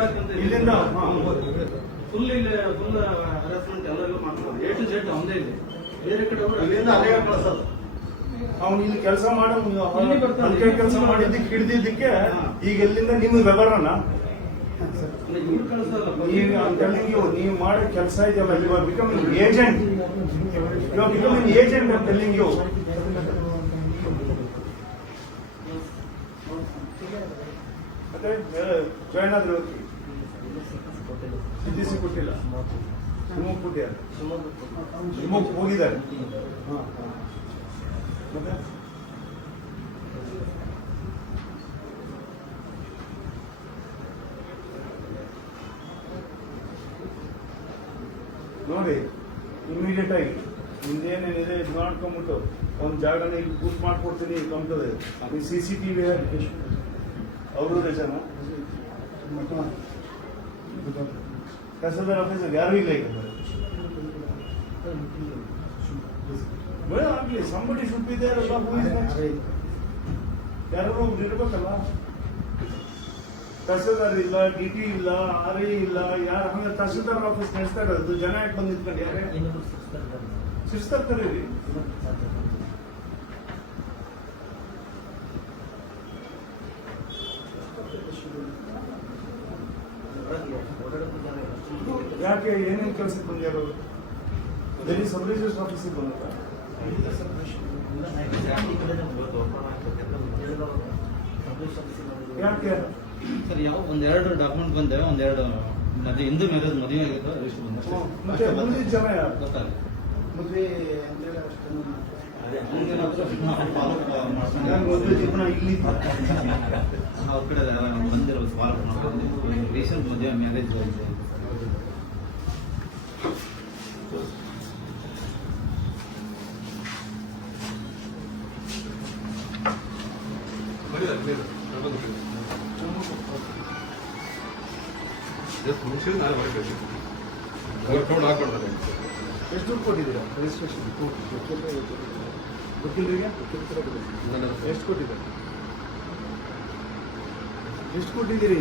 ವ್ಯವಹಾರಕ್ಕಂತ ಇಲ್ಲಿಂದ full harassment ಎಲ್ಲ ಮಾಡ್ತಾರೆ. A to Z ಒಂದೇ ಇದೆ. ಬೇರೆ ಕಡೆ ಇಲ್ಲಿಂದ ಅಲ್ಲೇ ಕಳಿಸೋದು. ಅವ್ನು ಇಲ್ಲಿ ಕೆಲಸ ಕೆಲಸ ಮಾಡಿದ್ದಕ್ಕೆ ಹಿಡಿದಿದ್ದಕ್ಕೆ ಈಗ ಎಲ್ಲಿಂದ ನಿಮ್ಗೆ ವ್ಯವಹಾರನ ನೀವು ಮಾಡೋ ಕೆಲಸ ಇದೆಯಲ್ಲ, ಇವಾಗ ಬಿಕಮಿಂಗ್ ಏಜೆಂಟ್, ಇವಾಗ ಬಿಕಮಿಂಗ್ ಏಜೆಂಟ್ ಅಂತ ಟೆಲ್ಲಿಂಗ್ ಯು. ಮತ್ತೆ ಜಾಯ್ನ್ ಆದ್ರೆ ಸಿದ್ಧಿಸಿ ಕೊಟ್ಟಿಲ್ಲ, ಶಿವಮೊಗ್ಗ ಕೊಟ್ಟಿದ್ದಾರೆ, ಶಿವಮೊಗ್ಗ ಹೋಗಿದ್ದಾರೆ. ಮತ್ತೆ ನೋಡಿ ಇಮಿಡಿಯೇಟ್ ಆಗಿ ನಿಮ್ದೇನೇನಿದೆ ಇದು ಮಾಡ್ಕೊಂಡ್ಬಿಟ್ಟು ಒಂದು ಜಾಗನ ಇಲ್ಲಿ ಬುಕ್ ಮಾಡ್ಕೊಡ್ತೀನಿ ಕಂಪ್ತದೆ. CCTV ಅವರು ರಜನ ತಹಸೀಲ್ದಾರ್ ಆಫೀಸರ್ ಯಾರು ಇಲ್ಲ ಈಗ ಆಗ್ಲಿ. ಸಂಬಡಿ ಸುಟ್ಟಿದ್ದಾರಲ್ಲ, ಯಾರು ಇರ್ಬೇಕಲ್ಲ. ತಹಸೀಲ್ದಾರ್ ಇಲ್ಲ, DT ಇಲ್ಲ, RI ಇಲ್ಲ, ಯಾರು ಹಂಗ ತಹಸೀಲ್ದಾರ್ ಆಫೀಸ್ ನಡೆಸ್ತಾ ಇರೋದು. ಜನ ಯಾಕೆ ಬಂದು ನಿಂತ್ಕೊಂಡು ಯಾರೇ ಶಿಸ್ತಾರ್ ಕರೀರಿ. ಯಾಕೆ ಏನೇನು ಕೆಲಸಕ್ಕೆ ಬಂದ್ಯಾರು? ಡೆಲ್ಲಿ ಸಬ್ ರಿಜಿಸ್ಟರ್ ಆಫೀಸಿಗೆ ಬಂದ ಯಾಕೆ ಸರ್? ಯಾವ ಒಂದೆರಡು ಡಾಕ್ಯುಮೆಂಟ್ ಬಂದೇವೆ, ಒಂದೆರಡು ಹಿಂದೂ ಮ್ಯಾರೇಜ್ ಮದುವೆ ಆಗಿದ್ದು ಎಷ್ಟು ಮತ್ತೆ ಮುಂದಿನ ಜನ ಯಾರು ಗೊತ್ತಾಗ ಮದುವೆ ಇಲ್ಲಿ ಅವ್ರ ಕಡೆ ಬಂದಿರೋ ಫಾಲೋ ಮಾಡ್ಕೊಂಡು ರೀಸೆಂಟ್ ಮದುವೆ ಮ್ಯಾರೇಜ್ ಎಷ್ಟು ದುಡ್ಡು ಕೊಟ್ಟಿದ್ದೀರಾ ರಿಜಿಸ್ಟ್ರೇಷನ್? ಗೊತ್ತಿಲ್ಲರಿಗೆ ಎಷ್ಟು ಕೊಟ್ಟಿದ್ದಾರೆ? ಎಷ್ಟು ಕೊಟ್ಟಿದ್ದೀರಿ?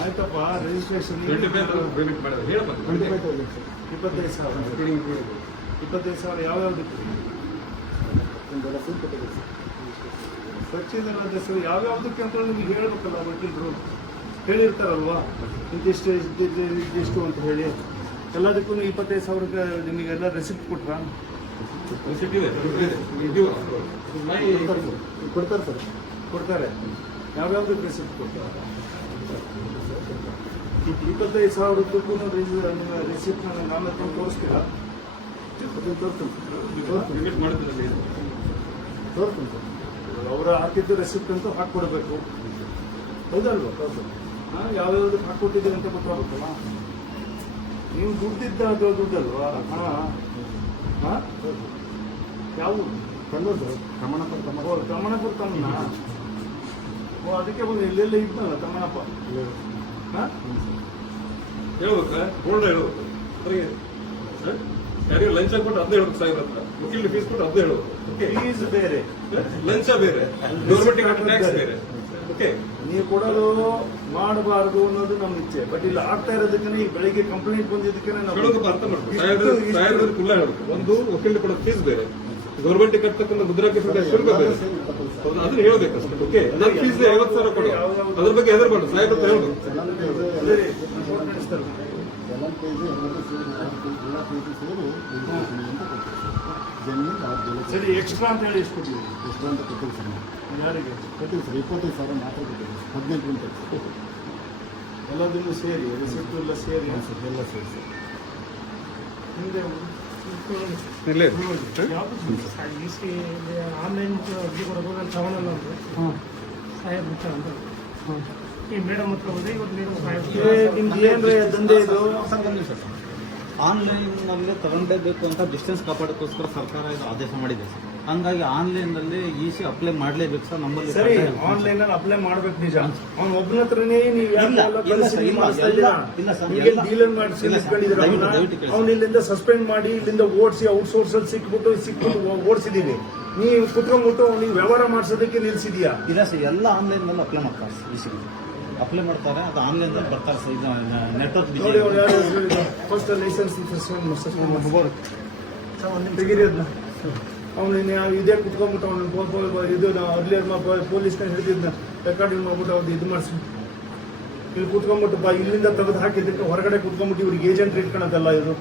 ಆಯ್ತಪ್ಪ, ರಿಜಿಸ್ಟ್ರೇಷನ್ 25,000 ಯಾವ್ಯಾವ್ದಕ್ಕೆ? ಸ್ವಚ್ಛಂದ ಹೆಸರು ಯಾವ್ಯಾವ್ದಕ್ಕೆ ಅಂತ ನಿಮಗೆ ಹೇಳ್ಬೇಕಲ್ಲ. ವಕೀಲರು ಹೇಳಿರ್ತಾರಲ್ವಾ, ಇಂತಿಷ್ಟು ಇದಿಷ್ಟು ಅಂತ ಹೇಳಿ. ಎಲ್ಲದಕ್ಕೂ 25,000 ನಿಮಗೆಲ್ಲ ರೆಸಿಪ್ಟ್ ಕೊಟ್ರಾ? ಕೊಡ್ತಾರೆ ಸರ್, ಕೊಡ್ತಾರೆ. ಯಾವ್ಯಾವ್ದಕ್ಕೆ ರೆಸಿಪ್ಟ್ ಕೊಡ್ತಾರೆ? 25,000ಕ್ಕೂ ರೆಸಿಪ್ಟ್ ನಾನು ತೋರಿಸ್ತೀರಾ? ತೋರ್ತೀನಿ ಸರ್. ಅವರ ಹಾಕಿದ್ದು ರೆಸಿಪ್ಟ್ ಅಂತೂ ಹಾಕೊಡ್ಬೇಕು, ಹೌದಲ್ವಾ? ಯಾವ್ಯಾವ್ದಕ್ಕೆ ಹಾಕೊಟ್ಟಿದ್ದೀರಿ ಅಂತ ಗೊತ್ತಾಗಬೇಕಲ್ಲ. ನೀವು ದುಡ್ಡಿದ್ದ ಅದು ದುಡ್ಡಲ್ವಾ? ಯಾವ ತಮ್ಮನಪುರ ತಮ್ಮನ? ಓ, ಅದಕ್ಕೆ ಬಂದು ಇಲ್ಲೆಲ್ಲ ಇದ್ನಲ್ಲ ತಮ್ಮನಪ್ಪ. ಹೇಳ್ಬೇಕು ಯಾರಿಗೆ ಲಂಚ ಕೊಟ್ಟು ಅದೇ ಹೇಳ್ಬೇಕು, ಸಾಹೇಬ್ರ ಹತ್ರ ವಕೀಲ ಫೀಸ್ ಕೊಟ್ಟು ಅದೇ ಹೇಳ್ಬೇಕು. ಫೀಸ್ ಬೇರೆ, ಲಂಚ ಬೇರೆ, ಗೌರ್ಮೆಂಟ್ ಟ್ಯಾಕ್ಸ್ ಬೇರೆ. ಓಕೆ, ನೀವು ಕೊಡೋದು ಮಾಡಬಾರದು ಅನ್ನೋದು ನಮ್ಮ ಇಚ್ಛೆ. ಬಟ್ ಇಲ್ಲಿ ಆಗ್ತಾ ಇರೋದಕ್ಕೆ ಈ ಬೆಳಿಗ್ಗೆ ಕಂಪ್ಲೇಂಟ್ ಬಂದಿದ್ದಕ್ಕೆ ಹೇಳೋದಕ್ಕೆ ಅರ್ಥ ಮಾಡ್ಬೇಕು. ಸಾಹೇಬ್ರ ಕುಲ್ಲ ಹೇಳ್ಬೇಕು. ಒಂದು ವಕೀಲ ಕೊಡೋ ಫೀಸ್ ಬೇರೆ, ಗೌರ್ಮೆಂಟ್ ಕಟ್ಟತಕ್ಕಂಥ ಮುದ್ರಾಕ್ಕೆ ಶುಲ್ಕ ಬೇರೆ, ಅದನ್ನ ಹೇಳ್ಬೇಕು ಅಷ್ಟೇ. ಓಕೆ, ನನ್ನ ಫೀಸ್ 50,000 ಕೊಡು, ಅದ್ರ ಬಗ್ಗೆ ಹೆದರ್ಬಾರ್ದು. ಸಾಹೇಬ್ರ ಹತ್ರ ಹೇಳ್ಬೇಕು. ಸರಿ, ಎಕ್ಸ್ಟ್ರಾ ಅಂತ ಹೇಳಿ ಎಷ್ಟು ಕೊಟ್ಟಿದ್ದೀವಿ? ಎಷ್ಟು ಅಂತ ಕೊಟ್ಟಿಲ್ಲ ಸರ್. ಯಾರಿಗೆ ಕೊಟ್ಟಿಲ್ಲ ಸರ್? 25,000 ಮಾತ್ರ ಕೊಟ್ಟಿದ್ದೀವಿ. 18 ಕ್ವಿಂಟಲ್ ಎಲ್ಲದನ್ನು ಸೇರಿ, ರಿಸಿಪ್ಟ್ ಎಲ್ಲ ಸೇರಿ ಎಲ್ಲ ಸೇರಿ ಸರ್. ಹಿಂದೆ ಆನ್ಲೈನ್ ಅರ್ಜಿ ಕೊಡೋದು ನಾನು ತಗೊಳಲ್ಲ ಅಂದರೆ ಸಾಹೇಬ್ ಬಿಟ್ಟ ಅಂತ ಈ ಮೇಡಮ್ ಹತ್ರ ಹೋದ್ರೆ ಇವತ್ತು ಮೇಡಮ್ ಸಾಹೇಬ್ ನಿಮ್ದು ಏನ್ರಿ ದಂಧೆ ಇದು? ಆನ್ಲೈನ್ ನಲ್ಲಿ ತಗೊಂಡೇಬೇಕು ಅಂತ ಡಿಸ್ಟೆನ್ಸ್ ಕಾಪಾಡೋಕ್ಕೋಸ್ಕರ ಸರ್ಕಾರ ಇದು ಆದೇಶ ಮಾಡಿದೆ ಸರ್. ಹಂಗಾಗಿ ಆನ್ಲೈನ್ ನಲ್ಲಿ EC ಅಪ್ಲೈ ಮಾಡ್ಲೇಬೇಕು ಸರ್. ನಮ್ಮಲ್ಲಿ ಸರಿ, ಆನ್ಲೈನ್ ಅಲ್ಲಿ ಅಪ್ಲೈ ಮಾಡ್ಬೇಕು ನಿಜ. ಅವ್ನ ಒಬ್ಬನ ಹತ್ರನೇ ನೀವು ಡೀಲರ್ ಮಾಡಿಸಿ ಅವ್ನು ಇಲ್ಲಿಂದ ಸಸ್ಪೆಂಡ್ ಮಾಡಿ ಇಲ್ಲಿಂದ ಓಡಿಸಿ ಔಟ್ಸೋರ್ಸ್ ಅಲ್ಲಿ ಸಿಕ್ಬಿಟ್ಟು ಓಡಿಸಿದೀವಿ. ನೀವು ಕುತ್ಕೊಂಡ್ಬಿಟ್ಟು ಅವ್ನಿಗೆ ವ್ಯವಹಾರ ಮಾಡಿಸೋದಕ್ಕೆ ನಿಲ್ಸಿದ್ಯಾ? ಇಲ್ಲ ಸರ್, ಎಲ್ಲ ಆನ್ಲೈನ್ ನಲ್ಲಿ ಅಪ್ಲೈ ಮಾಡ್ತಾರೆ EC. ಅಪ್ಲೈ ಮಾಡ್ತಾರೆ, ಅದು ಆನ್ಲೈನ್ ಬರ್ತಾರೆ ಸರ್. ಇದು ನೆಟ್ವರ್ಕ್ ನೋಡಿ ಅವ್ರು ಯಾರು ಫಸ್ಟ್ ಲೈಸೆನ್ಸ್ ತೆಗೀರಿ ಅದನ್ನ. ಅವನು ಇದೇ ಕುತ್ಕೊಂಡ್ಬಿಟ್ಟು ಅವನು ಇದು ಅರ್ಲಿಯರ್ ಪೊಲೀಸ್ನ ಹಿಡಿದಿದ್ನ ರೆಕಾರ್ಡಿಂಗ್ ಮಾಡ್ಬಿಟ್ಟು ಅವ್ರದ್ದು ಇದು ಮಾಡಿಸಿ ಇಲ್ಲಿ ಕುತ್ಕೊಂಡ್ಬಿಟ್ಟು ಇಲ್ಲಿಂದ ತೆಗೆದು ಹಾಕಿದ್ದಕ್ಕೆ ಹೊರಗಡೆ ಕುತ್ಕೊಂಡ್ಬಿಟ್ಟು ಇವ್ರಿಗೆ ಏಜೆಂಟ್ ಇಟ್ಕೊಳತ್ತಲ್ಲ ಇದು.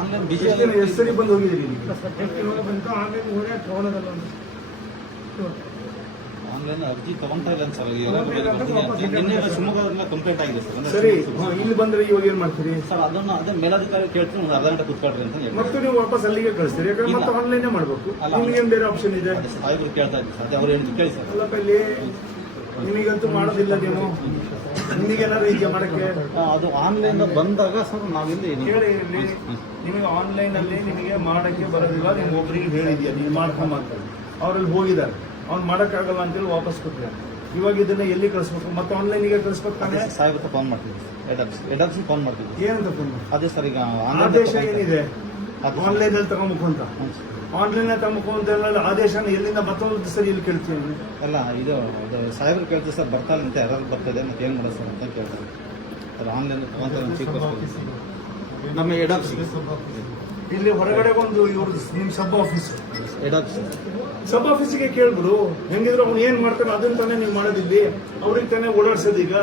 ಆನ್ಲೈನ್ ಎಷ್ಟು ಸರಿ ಬಂದು ಹೋಗಿದ್ದೀರಿ ಇಲ್ಲಿ? ಸದ್ಯಕ್ಕೆ ಇವಾಗ ಬಂದು ಆನ್ಲೈನ್ ಹೋಗಿ ತೊಗೊಳೋದಲ್ಲ ಒಂದು ಆನ್ಲೈನ್ ಅರ್ಜಿ ತಗೊಂತಾ ಇಲ್ಲ ಸರ್. ನಿನ್ನೆ ಶಿವಮೊಗ್ಗದಿಂದ ಕಂಪ್ಲೇಂಟ್ ಆಗಿದೆ ಸರ್. ಅಂದ್ರೆ ಸರಿ ಇಲ್ಲಿ ಬಂದ್ರೆ ಇವಾಗ ಏನ್ ಮಾಡ್ತೀರಿ ಸರ್ ಅದನ್ನ ಮೇಲಾಧಿಕಾರಿ ಕೇಳ್ತೀನಿ, ಒಂದು ಅರ್ಧ ಗಂಟೆ ಕೂತ್ಕೊಳ್ರಿ ಅಂತ ಹೇಳಿ ಮತ್ತೆ ನೀವು ವಾಪಸ್ ಅಲ್ಲಿಗೆ ಕಳಿಸ್ತೀರಿ, ಯಾಕಂದ್ರೆ ಮತ್ತೆ ಆನ್ಲೈನ್ ಮಾಡ್ಬೇಕು. ಅಲ್ಲ. ನಿಮ್ಗೇನ್ ಬೇರೆ ಆಪ್ಷನ್ ಇದೆ? ಸಾಹೇಬ್ರು ಕೇಳ್ತಾ ಇದ್ದೀನಿ ಸರ್, ಅದೇ ಅವ್ರು ಹೇಳಿದ್ದು ಕೇಳಿ ಸರ್. ಅಲ್ಲಪ್ಪ ಇಲ್ಲಿ ನಿಮಗಂತೂ ಮಾಡೋದಿಲ್ಲ ನೀವು, ನಿಮಗೇನಾದ್ರು ಇದೆಯಾ ಮಾಡಕ್ಕೆ? ಅದು ಆನ್ಲೈನ್ ಬಂದಾಗ ಸರ್ ನಾವಿಲ್ಲಿ ಕೇಳಿ ಇಲ್ಲಿ ನಿಮಗೆ ಆನ್ಲೈನ್ ಅಲ್ಲಿ ನಿಮಗೆ ಮಾಡಕ್ಕೆ ಬರೋದಿಲ್ಲ, ನೀವು ಒಬ್ರಿಗೆ ಹೇಳಿದ್ಯಾ ನೀವು ಮಾಡ್ಕೊಂಬ ಅಂತ, ಅವ್ರಲ್ಲಿ ಹೋಗಿದ್ದಾರೆ, ಅವ್ನು ಮಾಡಕ್ಕಾಗಲ್ಲ ಅಂತೇಳಿ ವಾಪಸ್ ಕೊಟ್ಟಿದ್ದಾರೆ. ಇವಾಗ ಇದನ್ನ ಎಲ್ಲಿ ಕಳಿಸ್ಬೇಕು? ಮತ್ತೆ ಆನ್ಲೈನ್ಗೆ ಕಳಿಸ್ಬೇಕು ತಾನೆ? ಸಾಹೇಬ್ ಹತ್ರ ಫೋನ್ ಮಾಡ್ತಿದ್ವಿ, ಎಡಬ್ಸಿ ಫೋನ್ ಮಾಡ್ತಿದ್ವಿ. ಏನಂತ ಫೋನ್ ಮಾಡಿ? ಅದೇ ಸರ್ ಈಗ ಆದೇಶ ಏನಿದೆ ಆನ್ಲೈನ್ ಅಲ್ಲಿ ತಗೊಂಬೇಕು ಅಂತ, ಆನ್ಲೈನ್ ತಗೊಂಬೇಕು ಅಂತ ಎಲ್ಲ ಆದೇಶನ ಎಲ್ಲಿಂದ ಮತ್ತೊಂದು ಸರಿ ಇಲ್ಲಿ ಕೇಳ್ತೀವಿ ಎಲ್ಲ ಇದು ಸಾಹೇಬ್ರು ಕೇಳ್ತೀವಿ ಸರ್, ಬರ್ತಾ ಇಲ್ಲ ಅಂತ ಯಾರು ಬರ್ತದೆ ಮತ್ತೆ ಏನ್ ಮಾಡೋದು ಸರ್ ಅಂತ ಕೇಳ್ತಾರೆ. ಅದು ಆನ್ಲೈನ್ ತಗೊಂತ ನಮ್ಮ ಎಡಬ್ಸಿ ಇಲ್ಲಿ ಹೊರಗಡೆ ಒಂದು ಇವ್ರದ್ದು ನಿಮ್ ಸಬ್ ಆಫೀಸ್ ಎಡಬ್ಸಿ ಸಬ್ ಆಫೀಸಿಗೆ ಕೇಳ್ಬಿಡು. ಹೆಂಗಿದ್ರು ಅವ್ನು ಏನ್ ಮಾಡ್ತಾನೆ ಅದನ್ನ ತಾನೇ ನೀವು ಮಾಡೋದಿಲ್ಲಿ, ಅವ್ರಿಗೆ ತಾನೇ ಓಡಾಡ್ಸೋದು. ಈಗ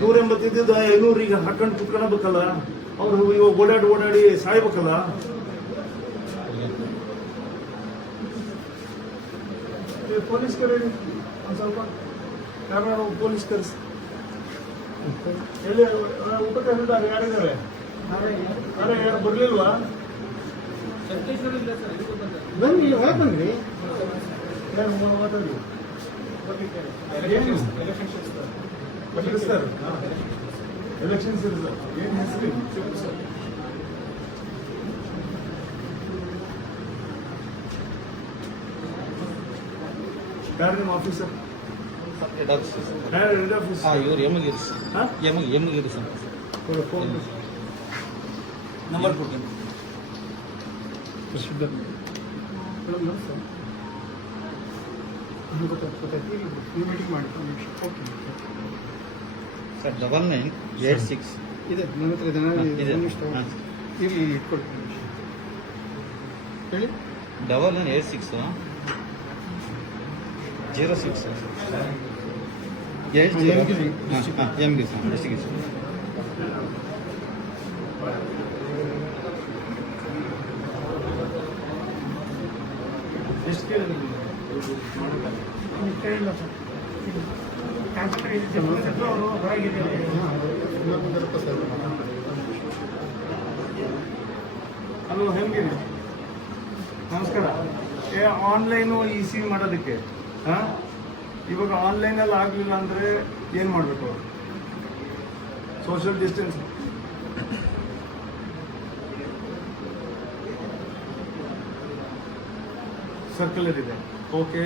180 ಇದ್ದಿದ್ದು 500 ಈಗ ಹಾಕೊಂಡು ಕುತ್ಕೊಳ್ಬೇಕಲ್ಲ, ಅವ್ರು ಇವಾಗ ಓಡಾಡಿ ಸಾಯ್ಬೇಕಲ್ಲ. ಪೊಲೀಸ್ ಕರೀರಿ ಒಂದು ಸ್ವಲ್ಪ, ಯಾರು ಪೊಲೀಸ್ ಕರೆಸಿ. ಎಲ್ಲಿ ಉಪಕರಿಸಿದ್ದಾರೆ ಯಾರಿದ್ದಾರೆ? ಅರೆ ಯಾರು ಬರ್ಲಿಲ್ವಾ? ಬನ್ನಿ ಒಳಗೆ ಬನ್ನಿ, ಮಾತಾಡಿ. ಸರ್ ಎಲೆಕ್ಷನ್ಸ್ ಇದೆ ಸರ್, ಏನು ಹೆಸರು? ಯಾರು ನಿಮ್ಮ ಆಫೀಸರ್? ಎಡಬ್ಸಿ ಯಾರು ಹೆಡ್ ಆಫೀಸ್? ಇವ್ರು ಯಮಗಿರಿ ಯಮಗಿರಿ ಸರ್. ಫೋನ್ ನಂಬರ್ ಕೊಡ್ತೀನಿ. ಸರ್ 9986 ಇದೆ ನನ್ನ ಹತ್ರ ಇದೆ, ನಾನು ಇದೆ. ಇಲ್ಲಿ ಇಟ್ಕೊಳ್ತೀನಿ ಹೇಳಿ. 9986 06 ಎಮ್ಗಿರಿ ಸರ್ ಡಿಸ್ಟ್ರಿಕ್ಟ್. ಎಷ್ಟು ಕೇಳಿದ್ರು? ಕೇಳಿಲ್ಲ ಸರ್. ಟ್ರಾನ್ಸ್ಫರ್ ಅವರು ಹೊರಗಿದ್ದಾರೆ. ಹಲೋ ಹೆಂಗಿರಿ? ನಮಸ್ಕಾರ. ಆನ್ಲೈನು EC ಮಾಡೋದಕ್ಕೆ ಇವಾಗ ಆನ್ಲೈನಲ್ಲಿ ಆಗಲಿಲ್ಲ ಅಂದರೆ ಏನು ಮಾಡಬೇಕು? ಸೋಷಿಯಲ್ ಡಿಸ್ಟೆನ್ಸ್ ಸರ್ಕಲರ್ ಇದೆ. ಓಕೆ,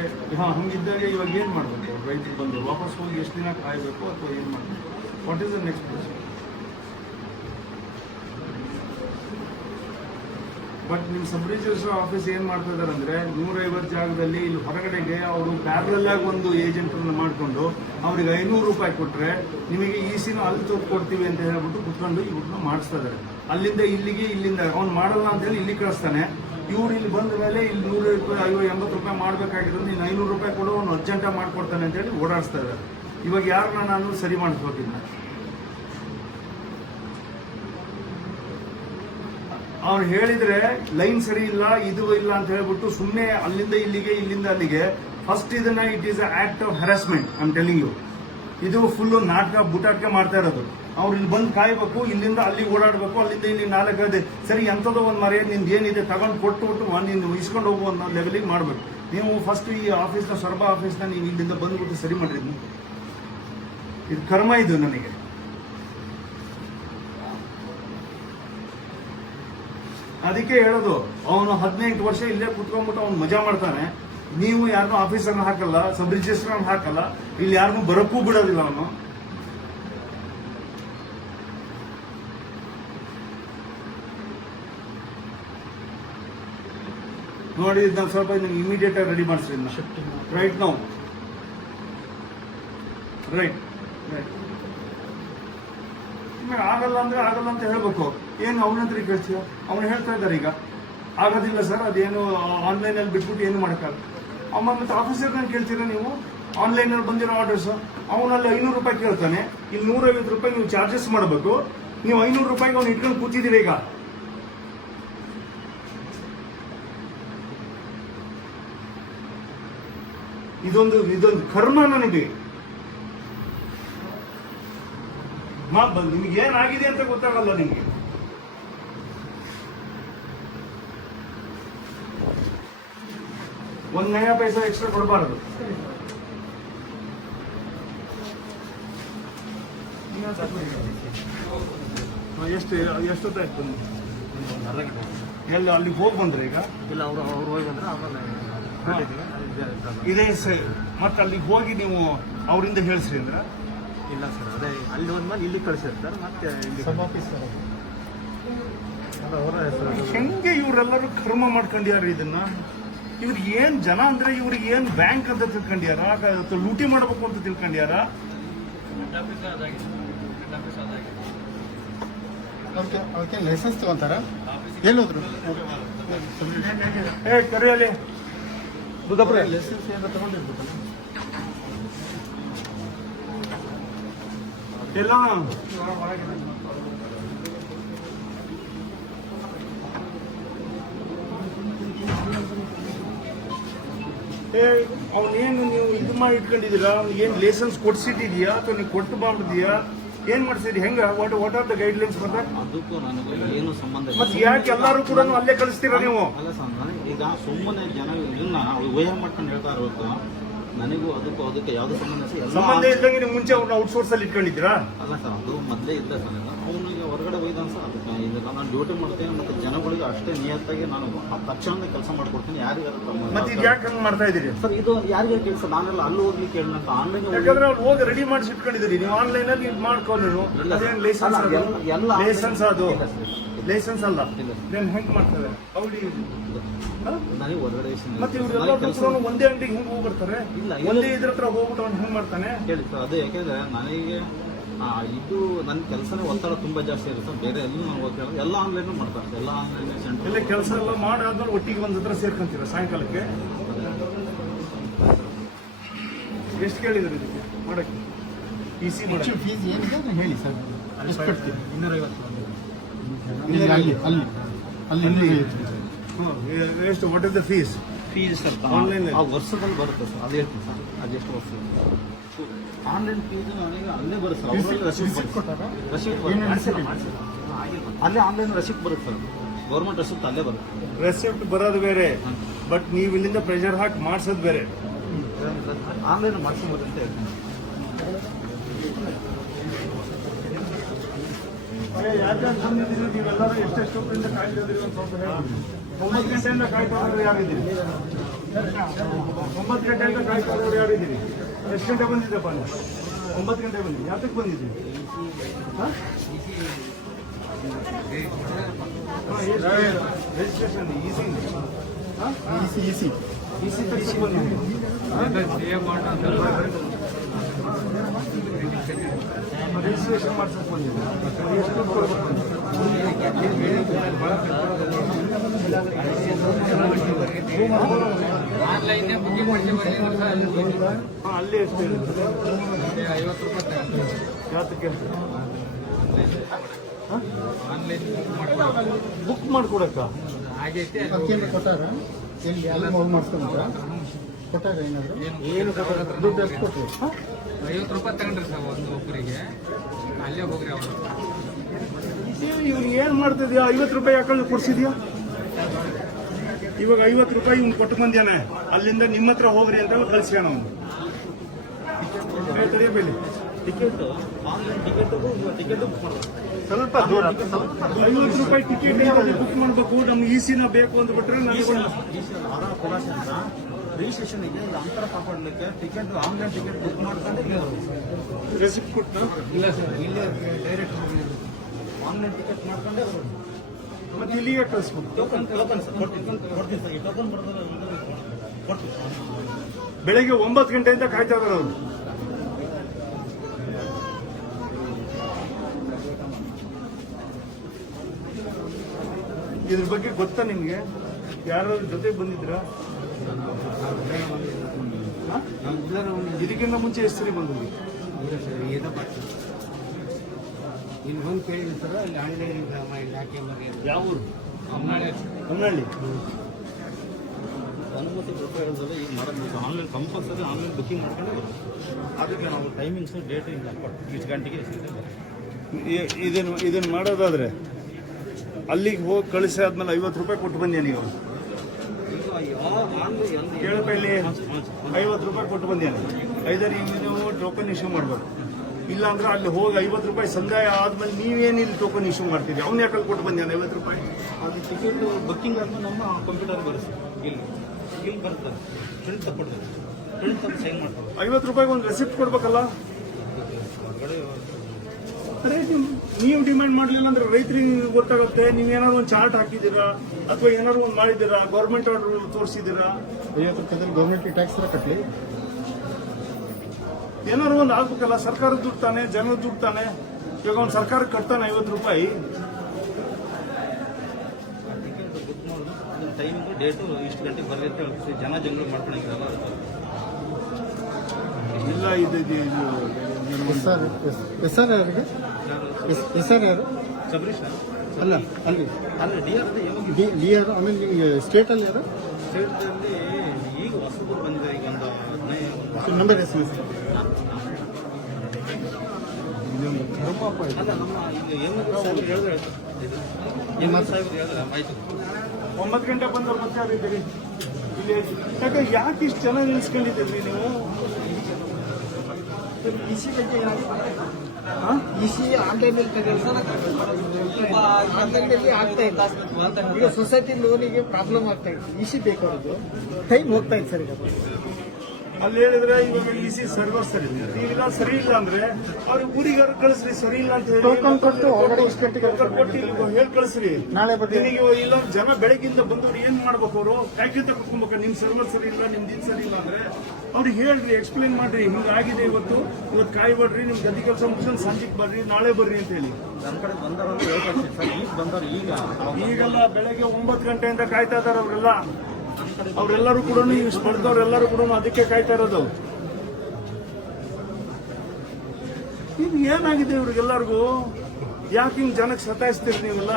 ಹಂಗಿದ್ದಾಗ ಇವಾಗ ಏನು ಮಾಡಬೇಕು? ರೈತರಿಗೆ ಬಂದು ವಾಪಸ್ ಹೋಗಿ ಎಷ್ಟು ದಿನ ಕಾಯಬೇಕು ಅಥವಾ ಏನು ಮಾಡಬೇಕು? What is the next procedure? But ನಿಮ್ಮ ಸಬ್ ರಿಜಿಸ್ಟ್ರಾರ್ ಆಫೀಸ್ ಏನು ಮಾಡ್ತಾ ಇದ್ದಾರೆ ಅಂದರೆ 150 ಜಾಗದಲ್ಲಿ ಇಲ್ಲಿ ಹೊರಗಡೆಗೆ ಅವರು ಪ್ಯಾರಲಲ್ ಆಗಿ ಒಂದು ಏಜೆಂಟನ್ನು ಮಾಡಿಕೊಂಡು ಅವ್ರಿಗೆ 500 ರೂಪಾಯಿ ಕೊಟ್ಟರೆ ನಿಮಗೆ ECನೂ ಅಲ್ಲಿ ತೊಗೊಂಡು ಕೊಡ್ತೀವಿ ಅಂತ ಹೇಳ್ಬಿಟ್ಟು ಕುತ್ಕೊಂಡು ಇವ್ರನ್ನ ಮಾಡಿಸ್ತಾ ಇದ್ದಾರೆ. ಅಲ್ಲಿಂದ ಇಲ್ಲಿಗೆ, ಇಲ್ಲಿಂದ ಅವ್ನು ಮಾಡಲ್ಲ ಅಂತ ಹೇಳಿ ಇಲ್ಲಿ ಕಳಿಸ್ತಾನೆ. ಇವ್ರು ಇಲ್ಲಿ ಬಂದ ಮೇಲೆ ಇಲ್ಲಿ 100 ರೂಪಾಯಿ 80 ರೂಪಾಯಿ ಮಾಡಬೇಕಾಗಿರೋದು ನೀನು 500 ರೂಪಾಯಿ ಕೊಡು, ಅವ್ನು ಅರ್ಜೆಂಟಾಗಿ ಮಾಡ್ಕೊಡ್ತಾನೆ ಅಂತ ಹೇಳಿ ಓಡಾಡಿಸ್ತಾ ಇದ್ದಾರೆ. ಇವಾಗ ಯಾರನ್ನ ನಾನು ಸರಿ ಮಾಡಿಸ್ಬೇಕಿಲ್ಲ. ಅವ್ರು ಹೇಳಿದ್ರೆ ಲೈನ್ ಸರಿ ಇಲ್ಲ, ಇದು ಇಲ್ಲ ಅಂತ ಹೇಳ್ಬಿಟ್ಟು ಸುಮ್ಮನೆ ಅಲ್ಲಿಂದ ಇಲ್ಲಿಗೆ, ಇಲ್ಲಿಂದ ಅಲ್ಲಿಗೆ. ಫಸ್ಟ್ ಇದನ್ನ it is act of harassment, I am telling you. ಇದು ಫುಲ್ ನಾಟಕ ಬುಟಾಟಕ ಮಾಡ್ತಾ ಇರೋದು. ಅವ್ರು ಇಲ್ಲಿ ಬಂದು ಕಾಯ್ಬೇಕು, ಇಲ್ಲಿಂದ ಅಲ್ಲಿ ಓಡಾಡಬೇಕು, ಅಲ್ಲಿಂದ ಇಲ್ಲಿ 4 ಸರಿ ಎಂಥದೋ ಒಂದು ಮರೆ ನಿಂದು ಏನಿದೆ ತಗೊಂಡು ಕೊಟ್ಟು ನೀನು ಇಸ್ಕೊಂಡು ಹೋಗುವ ಅನ್ನೋ ಲೆವೆಲಿಗೆ ಮಾಡಬೇಕು. ನೀವು ಫಸ್ಟ್ ಈ ಆಫೀಸ್ನ ಸೊರಬ ಆಫೀಸ್ನ ನೀವು ಇಲ್ಲಿಂದ ಬಂದ್ಬಿಟ್ಟು ಸರಿ ಮಾಡಿದ್ನಿ. ಇದು ಕರ್ಮ ಇದು ನನಗೆ. ಅದಕ್ಕೆ ಹೇಳೋದು, ಅವನು 18 ವರ್ಷ ಇಲ್ಲೇ ಕುತ್ಕೊಂಡ್ಬಿಟ್ಟು ಅವ್ನು ಮಜಾ ಮಾಡ್ತಾನೆ. ನೀವು ಯಾರನ್ನೂ ಆಫೀಸರ್ನ ಹಾಕಲ್ಲ, ಸಬ್ ರಿಜಿಸ್ಟ್ರಾರ್ ಹಾಕಲ್ಲ, ಇಲ್ಲಿ ಯಾರನ್ನೂ ಬರೋಕ್ಕೂ ಬಿಡೋದಿಲ್ಲ ಅವನು. ನೋಡಿ ಇದನ್ನ ಸ್ವಲ್ಪ ಇಮಿಡಿಯೇಟ್ ಆಗಿ ರೆಡಿ ಮಾಡಿಸ್ರಿ. ರೈಟ್ ನಾವು ರೈಟ್ ರೈಟ್. ಆಗಲ್ಲ ಅಂದ್ರೆ ಆಗಲ್ಲ ಅಂತ ಹೇಳ್ಬೇಕು. ಏನು ಅವನ ಹತ್ರ ಕೇಳ್ತೀಯ? ಅವನು ಹೇಳ್ತಾ ಇದ್ದಾರೆ ಈಗ ಆಗೋದಿಲ್ಲ ಸರ್, ಅದೇನು ಆನ್ಲೈನಲ್ಲಿ ಬಿಟ್ಬಿಟ್ಟು ಏನು ಮಾಡೋಕ್ಕಾಗಲ್ಲ. ಅಮ್ಮ ಮತ್ತೆ ಆಫೀಸರ್ನ ಕೇಳ್ತೀರಾ ನೀವು? ಆನ್ಲೈನಲ್ಲಿ ಬಂದಿರೋ ಆರ್ಡರ್ಸ್ ಅವನಲ್ಲಿ 500 ರೂಪಾಯಿ ಕೇಳ್ತಾನೆ, ಇಲ್ಲಿ 150 ರೂಪಾಯಿ ನೀವು ಚಾರ್ಜಸ್ ಮಾಡಬೇಕು. ನೀವು 500 ರೂಪಾಯಿಗೆ ಅವ್ನು ಇಟ್ಕೊಂಡು ಕೂತಿದ್ದೀರಿ ಈಗ. ಇದೊಂದು ಕರ್ಮ ನನಗೆ. ನಿಮ್ಗೆ ಏನಾಗಿದೆ ಅಂತ ಗೊತ್ತಾಗಲ್ಲ ನಿಮ್ಗೆ. ಒಂದ್ ನಯ ಪೈಸಾ ಎಕ್ಸ್ಟ್ರಾ ಕೊಡಬಾರದು. ಎಷ್ಟೊತ್ತಾಯ್ತು ಬಂದು? ಎಲ್ಲಿ ಅಲ್ಲಿಗೆ ಹೋಗಿ ಬಂದ್ರೆ ಈಗ? ಇಲ್ಲ ಅವ್ರು ಹೋಗಿ ಬಂದ್ರೆ ಆಮೇಲೆ ಇದೇ ಮತ್ತೆ ಅಲ್ಲಿಗೆ ಹೋಗಿ ನೀವು ಅವರಿಂದ ಹೇಳಿಸ್ರಿ ಅಂದ್ರೆ? ಇಲ್ಲ ಸರ್, ಅದೇ ಅಲ್ಲಿ ಹೋದ್ಮೇಲೆ ಇಲ್ಲಿ ಕಳಿಸಿರ್ತಾರೆ, ಮತ್ತೆ ಇಲ್ಲಿ ಸಬ್ ಆಫೀಸರ್ ಅವರ ಹೆಸರು. ಹೆಂಗೆ ಇವರೆಲ್ಲರೂ ಕರ್ಮ ಮಾಡ್ಕೊಂಡಿಯಾರ ಇದನ್ನ? ಇವ್ರಿಗೆ ಏನ್ ಜನ ಅಂದ್ರೆ ಇವ್ರಿಗೆ ಏನ್ ಬ್ಯಾಂಕ್ ಅಂತ ತಿಳ್ಕೊಂಡ್ಯಾರ, ಅಥವಾ ಲೂಟಿ ಮಾಡಬೇಕು ಅಂತ ತಿಳ್ಕೊಂಡ್ಯಾರ? ಅವಕ್ಕೆ ಲೈಸೆನ್ಸ್ ತಗೊಂತಾರ? ಎಲ್ಲೋದ್ರು ಕರೆಯಲ್ಲಿ ದುಡ್ಡಪ್ರೆ ಲೈಸೆನ್ಸ್ ಏನಾರ ತಗೊಂಡಿರ್ಬೇಕಲ್ಲ. ಎಲ್ಲ ಅವನೇನು ನೀವು ಇದು ಮಾಡಿ ಇಟ್ಕೊಂಡಿದ್ದೀರಾ? ಅವ್ನಿಗೆ ಏನ್ ಲೈಸೆನ್ಸ್ ಕೊಡ್ಸಿಟ್ಟಿದ್ಯಾ ಅಥವಾ ನೀವು ಕೊಟ್ಟು ಮಾಡಿದ್ಯಾ? ಏನ್ ಮಾಡ್ಸಿದ್ರಿ? ಹೆಂಗ what are the guide lines ಬರ್ತಾ? ಅದಕ್ಕೂ ನನಗೂ ಏನು ಸಂಬಂಧ ಇಲ್ಲ. ಮತ್ತೆ ಯಾಕೆ ಎಲ್ಲಾರು ಕೂಡ ಅಲ್ಲೇ ಕಳಿಸ್ತೀರಾ ನೀವು? ಅಲ್ಲ ಸರ್, ನನಗೆ ಈಗ ಸುಮ್ಮನೆ ಜನ ಇದನ್ನ ಊಹೆ ಮಾಡ್ಕೊಂಡು ಹೇಳ್ತಾ ಇರ್ಬೇಕು. ನನಗೂ ಅದಕ್ಕೆ ಯಾವ್ದು ಸಂಬಂಧ ಇಲ್ಲ. ಸಂಬಂಧ ಇದ್ದಂಗೆ ನೀವು ಮುಂಚೆ ಅವ್ರನ್ನ ಔಟ್ಸೋರ್ಸ್ ಅಲ್ಲಿ ಇಟ್ಕೊಂಡಿದ್ದೀರಾ? ಅಲ್ಲ ಸರ್, ಅದು ಮೊದಲೇ ಇಲ್ಲ ಸರ್. ಅವನಿಗೆ ಹೊರಗಡೆ ಹೋಯ್ದಾನ ಸರ್. ಅದಕ್ಕೆ ಈಗ ನಾನು ಡ್ಯೂಟಿ ಮಾಡ್ತೇನೆ, ಮತ್ತೆ ಜನಗಳಿಗೆ ಅಷ್ಟೇ ನಿಯತ್ತಾಗಿ ನಾನು ತಕ್ಷಣ ಕೆಲಸ ಮಾಡ್ಕೊಡ್ತೀನಿ. ಯಾರಿಗಾರ ಮತ್ತೆ ಇದು ಯಾಕೆ ಹಂಗ್ ಮಾಡ್ತಾ ಇದೀರಿ ಸರ್? ಇದು ಯಾರಿಗೆ ಕೆಲಸ? ನಾನೆಲ್ಲ ಅಲ್ಲಿ ಹೋಗ್ಲಿಕ್ಕೆ ಹೇಳ ಆನ್ಲೈನ್. ಯಾಕಂದ್ರೆ ಅವ್ರು ಹೋಗಿ ರೆಡಿ ಮಾಡಿಸಿ ಇಟ್ಕೊಂಡಿದ್ದೀರಿ ನೀವು. ಆನ್ಲೈನ್ ಅಲ್ಲಿ ಇದು ಮಾಡ್ಕೊಂಡು ಅದೇನ್ ಲೈಸೆನ್ಸ್? ಎಲ್ಲ ಲೈಸೆನ್ಸ್ ಅದು ಲೈಸೆನ್ಸ್ ಅಲ್ಲ. ಇಲ್ಲ. ದೆನ್ ಹೆಂಗ್ ಮಾಡ್ತಾರೆ? ನನಗೆ ಹೊರಗಡೆ ಮತ್ತೆ ಇವರೆಲ್ಲ ಒಂದೇ ಅಂಗಡಿಗೆ ಹೆಂಗ್ ಹೋಗಿ ಬರ್ತಾರೆ? ಇಲ್ಲ, ಒಂದೇ ಇದ್ರ ಹತ್ರ ಹೋಗ್ಬಿಟ್ಟು ಅವ್ನು ಹೆಂಗ್ ಮಾಡ್ತಾನೆ? ಹೇಳಿ ಸರ್. ಅದು ಯಾಕೆಂದ್ರೆ ನನಗೆ ಇದು ನನ್ನ ಕೆಲಸನೇ ಒತ್ತಡ ತುಂಬಾ ಜಾಸ್ತಿ ಇರುತ್ತೆ. ಬೇರೆ ಎಲ್ಲೂ ನಾನು ಹೋಗಿ ಕೇಳೋದು ಎಲ್ಲ ಆನ್ಲೈನ್ ಮಾಡ್ತಾರೆ. ಎಲ್ಲ ಆನ್ಲೈನ್ ಎಲ್ಲ ಸೆಂಟರ್ ಕೆಲಸ ಎಲ್ಲ ಮಾಡಾದ್ಮೇಲೆ ಒಟ್ಟಿಗೆ ಒಂದ್ ಹತ್ರ ಸೇರ್ಕೊಂತೀರ ಸಾಯಂಕಾಲಕ್ಕೆ? ಎಷ್ಟು ಕೇಳಿದ್ರು ಇದಕ್ಕೆ ಮಾಡಕ್ಕೆ? ಇಸಿ ಮಾಡಕ್ಕೆ ಫೀಸ್ ಏನಿದೆ ಅದನ್ನ ಹೇಳಿ ಸರ್, ಎಷ್ಟು ಕಟ್ತೀವಿ? 250. ಅಲ್ಲಿ ಅಲ್ಲಿ ಅಲ್ಲಿ ಅಲ್ಲಿ ಎಷ್ಟು? What is the fees? Fees sir Online ಅಲ್ಲಿ? ಆ ವರ್ಷದಲ್ಲಿ ಬರುತ್ತೆ ಸರ್. ಅದು ಹೇಳ್ತೀನಿ ಸರ್, ಅದೆಷ್ಟು ವರ್ಷ ಆನ್ಲೈನ್ ಫೀಸ್ ನನಗೆ ಅಲ್ಲೇ ಬರುತ್ತೆ ಸರ್. ಅವರಲ್ಲಿ ರಸೀಟ್ ಕೊಟ್ಟಾರಾ? ರಸೀಟ್ ಅಲ್ಲೇ ಆನ್ಲೈನ್ ರಸೀಟ್ ಬರುತ್ತೆ ಸರ್. ಗೌರ್ಮೆಂಟ್ ರಸೀಟ್ ಅಲ್ಲೇ ಬರುತ್ತೆ. ರೆಸಿಪ್ಟ್ ಬರೋದು ಬೇರೆ, ಬಟ್ ನೀವು ಇಲ್ಲಿಂದ ಪ್ರೆಷರ್ ಹಾಕಿ ಮಾಡ್ಸೋದು ಬೇರೆ. ಆನ್ಲೈನ್ ಮಾಡ್ಸ್ಕೊಂಬೋದು ಅಂತ ಹೇಳ್ತೀನಿ. ನೀವೆಲ್ಲರೂ ಎಷ್ಟೆಷ್ಟೊತ್ತಿಂದ ಕಾಯ್ತಿದ್ದೀರಿ ಅಂತ ಸ್ವಲ್ಪ ಹೇಳಿ. 9 ಗಂಟೆಯಿಂದ ಕಾಯ್ತಾ ಇರೋರು ಯಾರಿದ್ದೀರಿ? 9 ಗಂಟೆಯಿಂದ ಕಾಯ್ತಾ ಇರೋರು ಯಾರಿದ್ದೀರಿ? ಎಷ್ಟು ಗಂಟೆ ಬಂದಿದ್ದಪ್ಪ ನೀವು? 9 ಗಂಟೆ ಬಂದಿದ್ದೀವಿ. ಯಾತಕ್ಕೆ ಬಂದಿದ್ದೀವಿ? ರಿಜಿಸ್ಟ್ರೇಷನ್ ಈಸಿ ಈಸಿ ಈಸಿ ತರಿಸಿ ಬಂದಿದ್ದೀವಿ. ರಿಜಿಸ್ಟ್ರೇಷನ್ ಮಾಡ್ಸಕ್ ಬಂದಿದ್ದೀವಿ. ಎಷ್ಟು ದುಡ್ಡು ಕೊಡ್ಬೇಕು? ಅಲ್ಲಿ ಎಷ್ಟು ಹೇಳಿದ್ರು? 50 ರೂಪಾಯಿ. ಯಾತಕ್ಕೆ? ಬುಕ್ ಮಾಡ್ಕೊಡಕ್ಕ? ಆಗೈತೆ. ಅದಕ್ಕೇನು ಕೊಟ್ಟಾರ? ಎಲ್ಲಿ ಅಲ್ಲಿ ಹೋಗಿ ಮಾಡ್ಸ್ಕೊಂಡ್ರ? ಕೊಟ್ಟಾರ ಏನಾದ್ರು? ಏನು ದುಡ್ಡು ಎಷ್ಟು ಕೊಟ್ರಿ? 50 ರೂಪಾಯಿ ತಗೊಂಡ್ರಿ ಸರ್ ಒಬ್ಬರಿಗೆ. ಅಲ್ಲೇ ಹೋಗ್ರಿ ಅವರು. ಇವ್ರು ಏನ್ ಮಾಡ್ತಿದ್ಯಾ? 50 ರೂಪಾಯಿ ಯಾಕಂದ್ರೆ ಕೊಡ್ಸಿದ್ಯಾ? ಇವಾಗ 50 ರೂಪಾಯಿ ಇವ್ನು ಕೊಟ್ಟು ಬಂದ್ಯಾನೆ. ಅಲ್ಲಿಂದ ನಿಮ್ಮ ಹತ್ರ ಹೋಗ್ರಿ ಅಂತ ಕಳ್ಸ್ಯಾನ ಅವನು. ತಡೆಯಬೇಡಿ. ಟಿಕೆಟ್ ಆನ್ಲೈನ್ ಟಿಕೆಟ್ ಬುಕ್ ಮಾಡಬೇಕು. ಸ್ವಲ್ಪ ದೂರ 50 ರೂಪಾಯಿ ಟಿಕೆಟ್ ಬುಕ್ ಮಾಡ್ಬೇಕು. ನಮ್ಗೆ ಈಸಿನ ಬೇಕು ಅಂತ ಬಿಟ್ರೆ ನನಗೆ ಅವರ ಖುಲಾಸೆ ಅಂತ ರಿಜಿಸ್ಟ್ರೇಷನ್ಗೆ ಅಂತರ ಕಾಪಾಡಲಿಕ್ಕೆ ಟಿಕೆಟ್ ಆನ್ಲೈನ್ ಟಿಕೆಟ್ ಬುಕ್ ಮಾಡ್ಕೊಂಡು ರೆಸಿಪ್ಟ್ ಕೊಟ್ಟು ಇಲ್ಲ ಸರ್, ಇಲ್ಲೇ ಡೈರೆಕ್ಟ್ ಆನ್ಲೈನ್ ಟಿಕೆಟ್ ಮಾಡ್ಕೊಂಡೆ ಮತ್ತೆ ಇಲ್ಲಿಗೆ ಕಳಿಸ್ಬೇಕು. ಟೋಕನ್ ಸರ್ ಕೊಡ್ತೀನಿ ಸರ್. ಈ ಟೋಕನ್ ಬರೋದ್ರೆ ಕೊಡ್ತೀನಿ. ಬೆಳಗ್ಗೆ 9 ಗಂಟೆಯಿಂದ ಕಾಯ್ತಾ ಇದಾರೆ ಅವರು. ಇದ್ರ ಬಗ್ಗೆ ಗೊತ್ತಾ ನಿಮ್ಗೆ? ಯಾರ ಜೊತೆ ಬಂದಿದ್ರಾ? ಹಾ? ಇದಕ್ಕಿಂತ ಮುಂಚೆ ಎಷ್ಟು ಸರಿ ಬಂದಿದ್ರಿ? ಇಲ್ಲಿ ಬಂದು ಕೇಳಿದ್ರು ಸರ್, ಅಲ್ಲಿ ಆನ್ಲೈನ್ ಗ್ರಾಮ ಇಲಾಖೆ ಬಗ್ಗೆ ಯಾವ ಊರು? ಹೊನ್ನಳ್ಳಿ. ಅನುಮತಿ ಗೊತ್ತಾಗೋದಲ್ಲ ಈಗ ಮಾಡೋದು ಆನ್ಲೈನ್ ಕಂಪಲ್ಸರಿ ಆನ್ಲೈನ್ ಬುಕ್ಕಿಂಗ್ ಮಾಡ್ಕೊಂಡು ಬರೋದು. ಅದಕ್ಕೆ ನಾವು ಟೈಮಿಂಗ್ಸು ಡೇಟ್ ಇಲ್ಲ ಇಷ್ಟು ಗಂಟೆಗೆ ಇದನ್ನು ಮಾಡೋದಾದ್ರೆ ಅಲ್ಲಿಗೆ ಹೋಗಿ ಕಳಿಸಿ ಆದ್ಮೇಲೆ 50 ರೂಪಾಯಿ ಕೊಟ್ಟು ಬಂದ್ಯಾ ನೀವು? ಕೇಳಪ್ಪ, ಇಲ್ಲಿ 50 ರೂಪಾಯಿ ಕೊಟ್ಟು ಬಂದ್ಯಾನೆ. ಐದಾರು ನೀವು ಟೋಕನ್ ಇಶ್ಯೂ ಮಾಡ್ಬೇಕು. ಇಲ್ಲ ಅಂದ್ರೆ ಅಲ್ಲಿ ಹೋಗಿ 50 ರೂಪಾಯಿ ಸಂದಾಯ ಆದ್ಮೇಲೆ ನೀವೇನು ಇಲ್ಲಿ ಟೋಕನ್ ಇಶ್ಯೂ ಮಾಡ್ತೀರಿ? ಅವ್ನ ಯಾಕಲ್ಲಿ ಕೊಟ್ಟು ಬಂದ್ಯಾನೆ 50 ರೂಪಾಯಿ? ಅದು ಟಿಕೆಟ್ ಬುಕ್ಕಿಂಗ್ ಆದ್ಮೇಲೆ ನಮ್ಮ ಕಂಪ್ಯೂಟರ್ ಬರುತ್ತೆ. ಇಲ್ಲಿ ಬರ್ತದೆ, ಪ್ರಿಂಟ್ ತಗೊಡ್ತಾರೆ, ಪ್ರಿಂಟ್ ತಂದು ಸೈನ್ ಮಾಡ್ತಾರೆ. 50 ರೂಪಾಯಿಗೆ ಒಂದು ರೆಸಿಪ್ಟ್ ಕೊಡ್ಬೇಕಲ್ಲ? ಹೊರಗಡೆ ಅದೇ ನೀವು ಡಿಮ್ಯಾಂಡ್ ಮಾಡಲಿಲ್ಲ ಅಂದ್ರೆ ರೈತರಿಗೆ ಗೊತ್ತಾಗುತ್ತೆ. ನೀವು ಏನಾದ್ರು ಒಂದು ಚಾರ್ಟ್ ಹಾಕಿದ್ದೀರಾ ಅಥವಾ ಏನಾದ್ರು ಒಂದು ಮಾಡಿದ್ದೀರಾ? ಗೌರ್ಮೆಂಟ್ ಆರ್ಡರ್ ತೋರಿಸಿದ್ದೀರಾ? 50 ರೂಪಾಯಿದಲ್ಲಿ ಗೌರ್ಮೆಂಟ್ ಟ್ಯಾಕ್ಸ್ ಕಟ್ಟಲಿ. ಏನಾದ್ರು ಒಂದು ಆಗ್ಬೇಕಲ್ಲ. ಸರ್ಕಾರದ ದುಡ್ಡು ತಾನೆ, ಜನದ ದುಡ್ಡು ತಾನೆ. ಇವಾಗ ಒಂದು ಸರ್ಕಾರಕ್ಕೆ ಕಟ್ತಾನೆ 50 ರೂಪಾಯಿ. ಟಿಕೆಟ್ ಬುಕ್ ಮಾಡೋದು, ಅದನ್ನ ಟೈಮಿಂಗು ಡೇಟು ಇಷ್ಟು ಗಂಟೆಗೆ ಬರ್ರಿ ಅಂತ ಹೇಳ್ತೀವಿ. ಜನ ಜಂಗ್ಳು ಮಾಡ್ಕೊಳಂಗಿರಲ್ಲ. ಇಲ್ಲ ಹೆಸರು ಯಾರಿಗೆ? ಹೆಸರು ಯಾರು? ಸಬರೀಶ್ ಅಲ್ಲ, ಅಲ್ಲಿ ಅಲ್ಲ ಡಿ ಆರ್ ಯಾವಾಗ ಡಿ ಆರ್. ಆಮೇಲೆ ನಿಮಗೆ ಸ್ಟೇಟಲ್ಲಿ ಯಾರು? ಸ್ಟೇಟ್ದಲ್ಲಿ ಈಗ ಹೊಸಬರು ಬಂದಿದೆ. ಈಗ ಒಂದು 15 ನಂಬರ್ SMS. ಅಲ್ಲ ನಮ್ಮ ಈಗ ಹೇಮಂತ್ ಸಾಹೇಬ್ರು ಹೇಳಿದ್ರೆ ಹೇಮಂತ್ ಸಾಹೇಬ್ರು ಹೇಳಿದ್ರೆ ಆಯ್ತು. 9 ಗಂಟೆ ಬಂದವ್ರು ಮತ್ತೆ ಯಾರಿದ್ದೀರಿ ಇಲ್ಲಿ? ಯಾಕೆ ಇಷ್ಟು ಚೆನ್ನಾಗಿ ನಿಲ್ಸ್ಕೊಂಡಿದ್ದೀರಿ ನೀವು? ಇಸಿ ಬಗ್ಗೆ ಇಸಿ ಆನ್ಲೈನಲ್ಲಿ ಆನ್ಲೈನಲ್ಲಿ ಆಗ್ತಾ ಇಲ್ಲ. ಈಗ ಸೊಸೈಟಿ ಲೋನಿಗೆ ಪ್ರಾಬ್ಲಮ್ ಆಗ್ತಾ ಇದೆ. ಇಸಿ ಬೇಕಾದ್ರು ಟೈಮ್ ಹೋಗ್ತಾ ಇದೆ ಸರ್. ಈಗ ಅಲ್ಲಿ ಹೇಳಿದ್ರೆ ಇವಾಗ ಇಸಿ ಸರ್ವರ್ ಸರಿ ಇಲ್ಲ. ಈಗಿಲ್ಲ ಸರಿ ಇಲ್ಲ ಅಂದ್ರೆ ಅವ್ರಿಗೆ ಊರಿಗಾರು ಕಳಿಸ್ರಿ. ಸರಿ ಇಲ್ಲ ಅಂತ ಹೇಳಿ ಟೋಕನ್ ಕೊಟ್ಟು ಹೊರಗಡೆ ಇಷ್ಟು ಗಂಟೆಗೆ ಕೊಟ್ಟು ಹೇಳಿ ಕಳಿಸ್ರಿ. ನಾಳೆ ಬರ್ತೀನಿ. ನಿಮಗೆ ಇಲ್ಲ ಜನ ಬೆಳಗ್ಗಿಂದ ಬಂದವ್ರು ಏನ್ ಮಾಡ್ಬೇಕು? ಅವರು ಫ್ಯಾಕ್ಟ್ರಿ ತಗೊಂಡ್ಬೇಕು. ನಿಮ್ ಸರ್ವರ್ ಸರಿ ಇಲ್ಲ, ನಿಮ್ದು ಇದು ಸರಿ ಇಲ್ಲ ಅಂದ್ರೆ ಅವ್ರಿಗೆ ಹೇಳ್ರಿ, ಎಕ್ಸ್ಪ್ಲೇನ್ ಮಾಡ್ರಿ. ಹಿಂಗಾಗಿದೆ, ಇವತ್ತು ಕಾಯ್ಬೇಡ್ರಿ, ನಿಮ್ ಗದ್ದೆ ಕೆಲಸ ಮುಗಿಸ್ಕೊಂಡು ಸಂಜೆಗೆ ಬರ್ರಿ, ನಾಳೆ ಬರ್ರಿ ಅಂತ ಹೇಳಿ. ನಮ್ಮ ಕಡೆ ಬಂದವರು ಸರ್, ಈಗ ಬಂದವರು ಈಗೆಲ್ಲ ಬೆಳಗ್ಗೆ 9 ಗಂಟೆಯಿಂದ ಕಾಯ್ತಾ ಇದಾರೆ ಅವರೆಲ್ಲ. ಅವರೆಲ್ಲರೂ ಕೂಡ ಇಷ್ಟು ಪಡೆದವ್ರೆಲ್ಲರೂ ಕೂಡ ಅದಕ್ಕೆ ಕಾಯ್ತಾ ಇರೋದು. ಇದು ಏನಾಗಿದೆ ಇವ್ರಿಗೆಲ್ಲರಿಗೂ? ಯಾಕೆ ಹಿಂಗ್ ಜನಕ್ಕೆ ಸತಾಯಿಸ್ತೀರಿ ನೀವೆಲ್ಲ?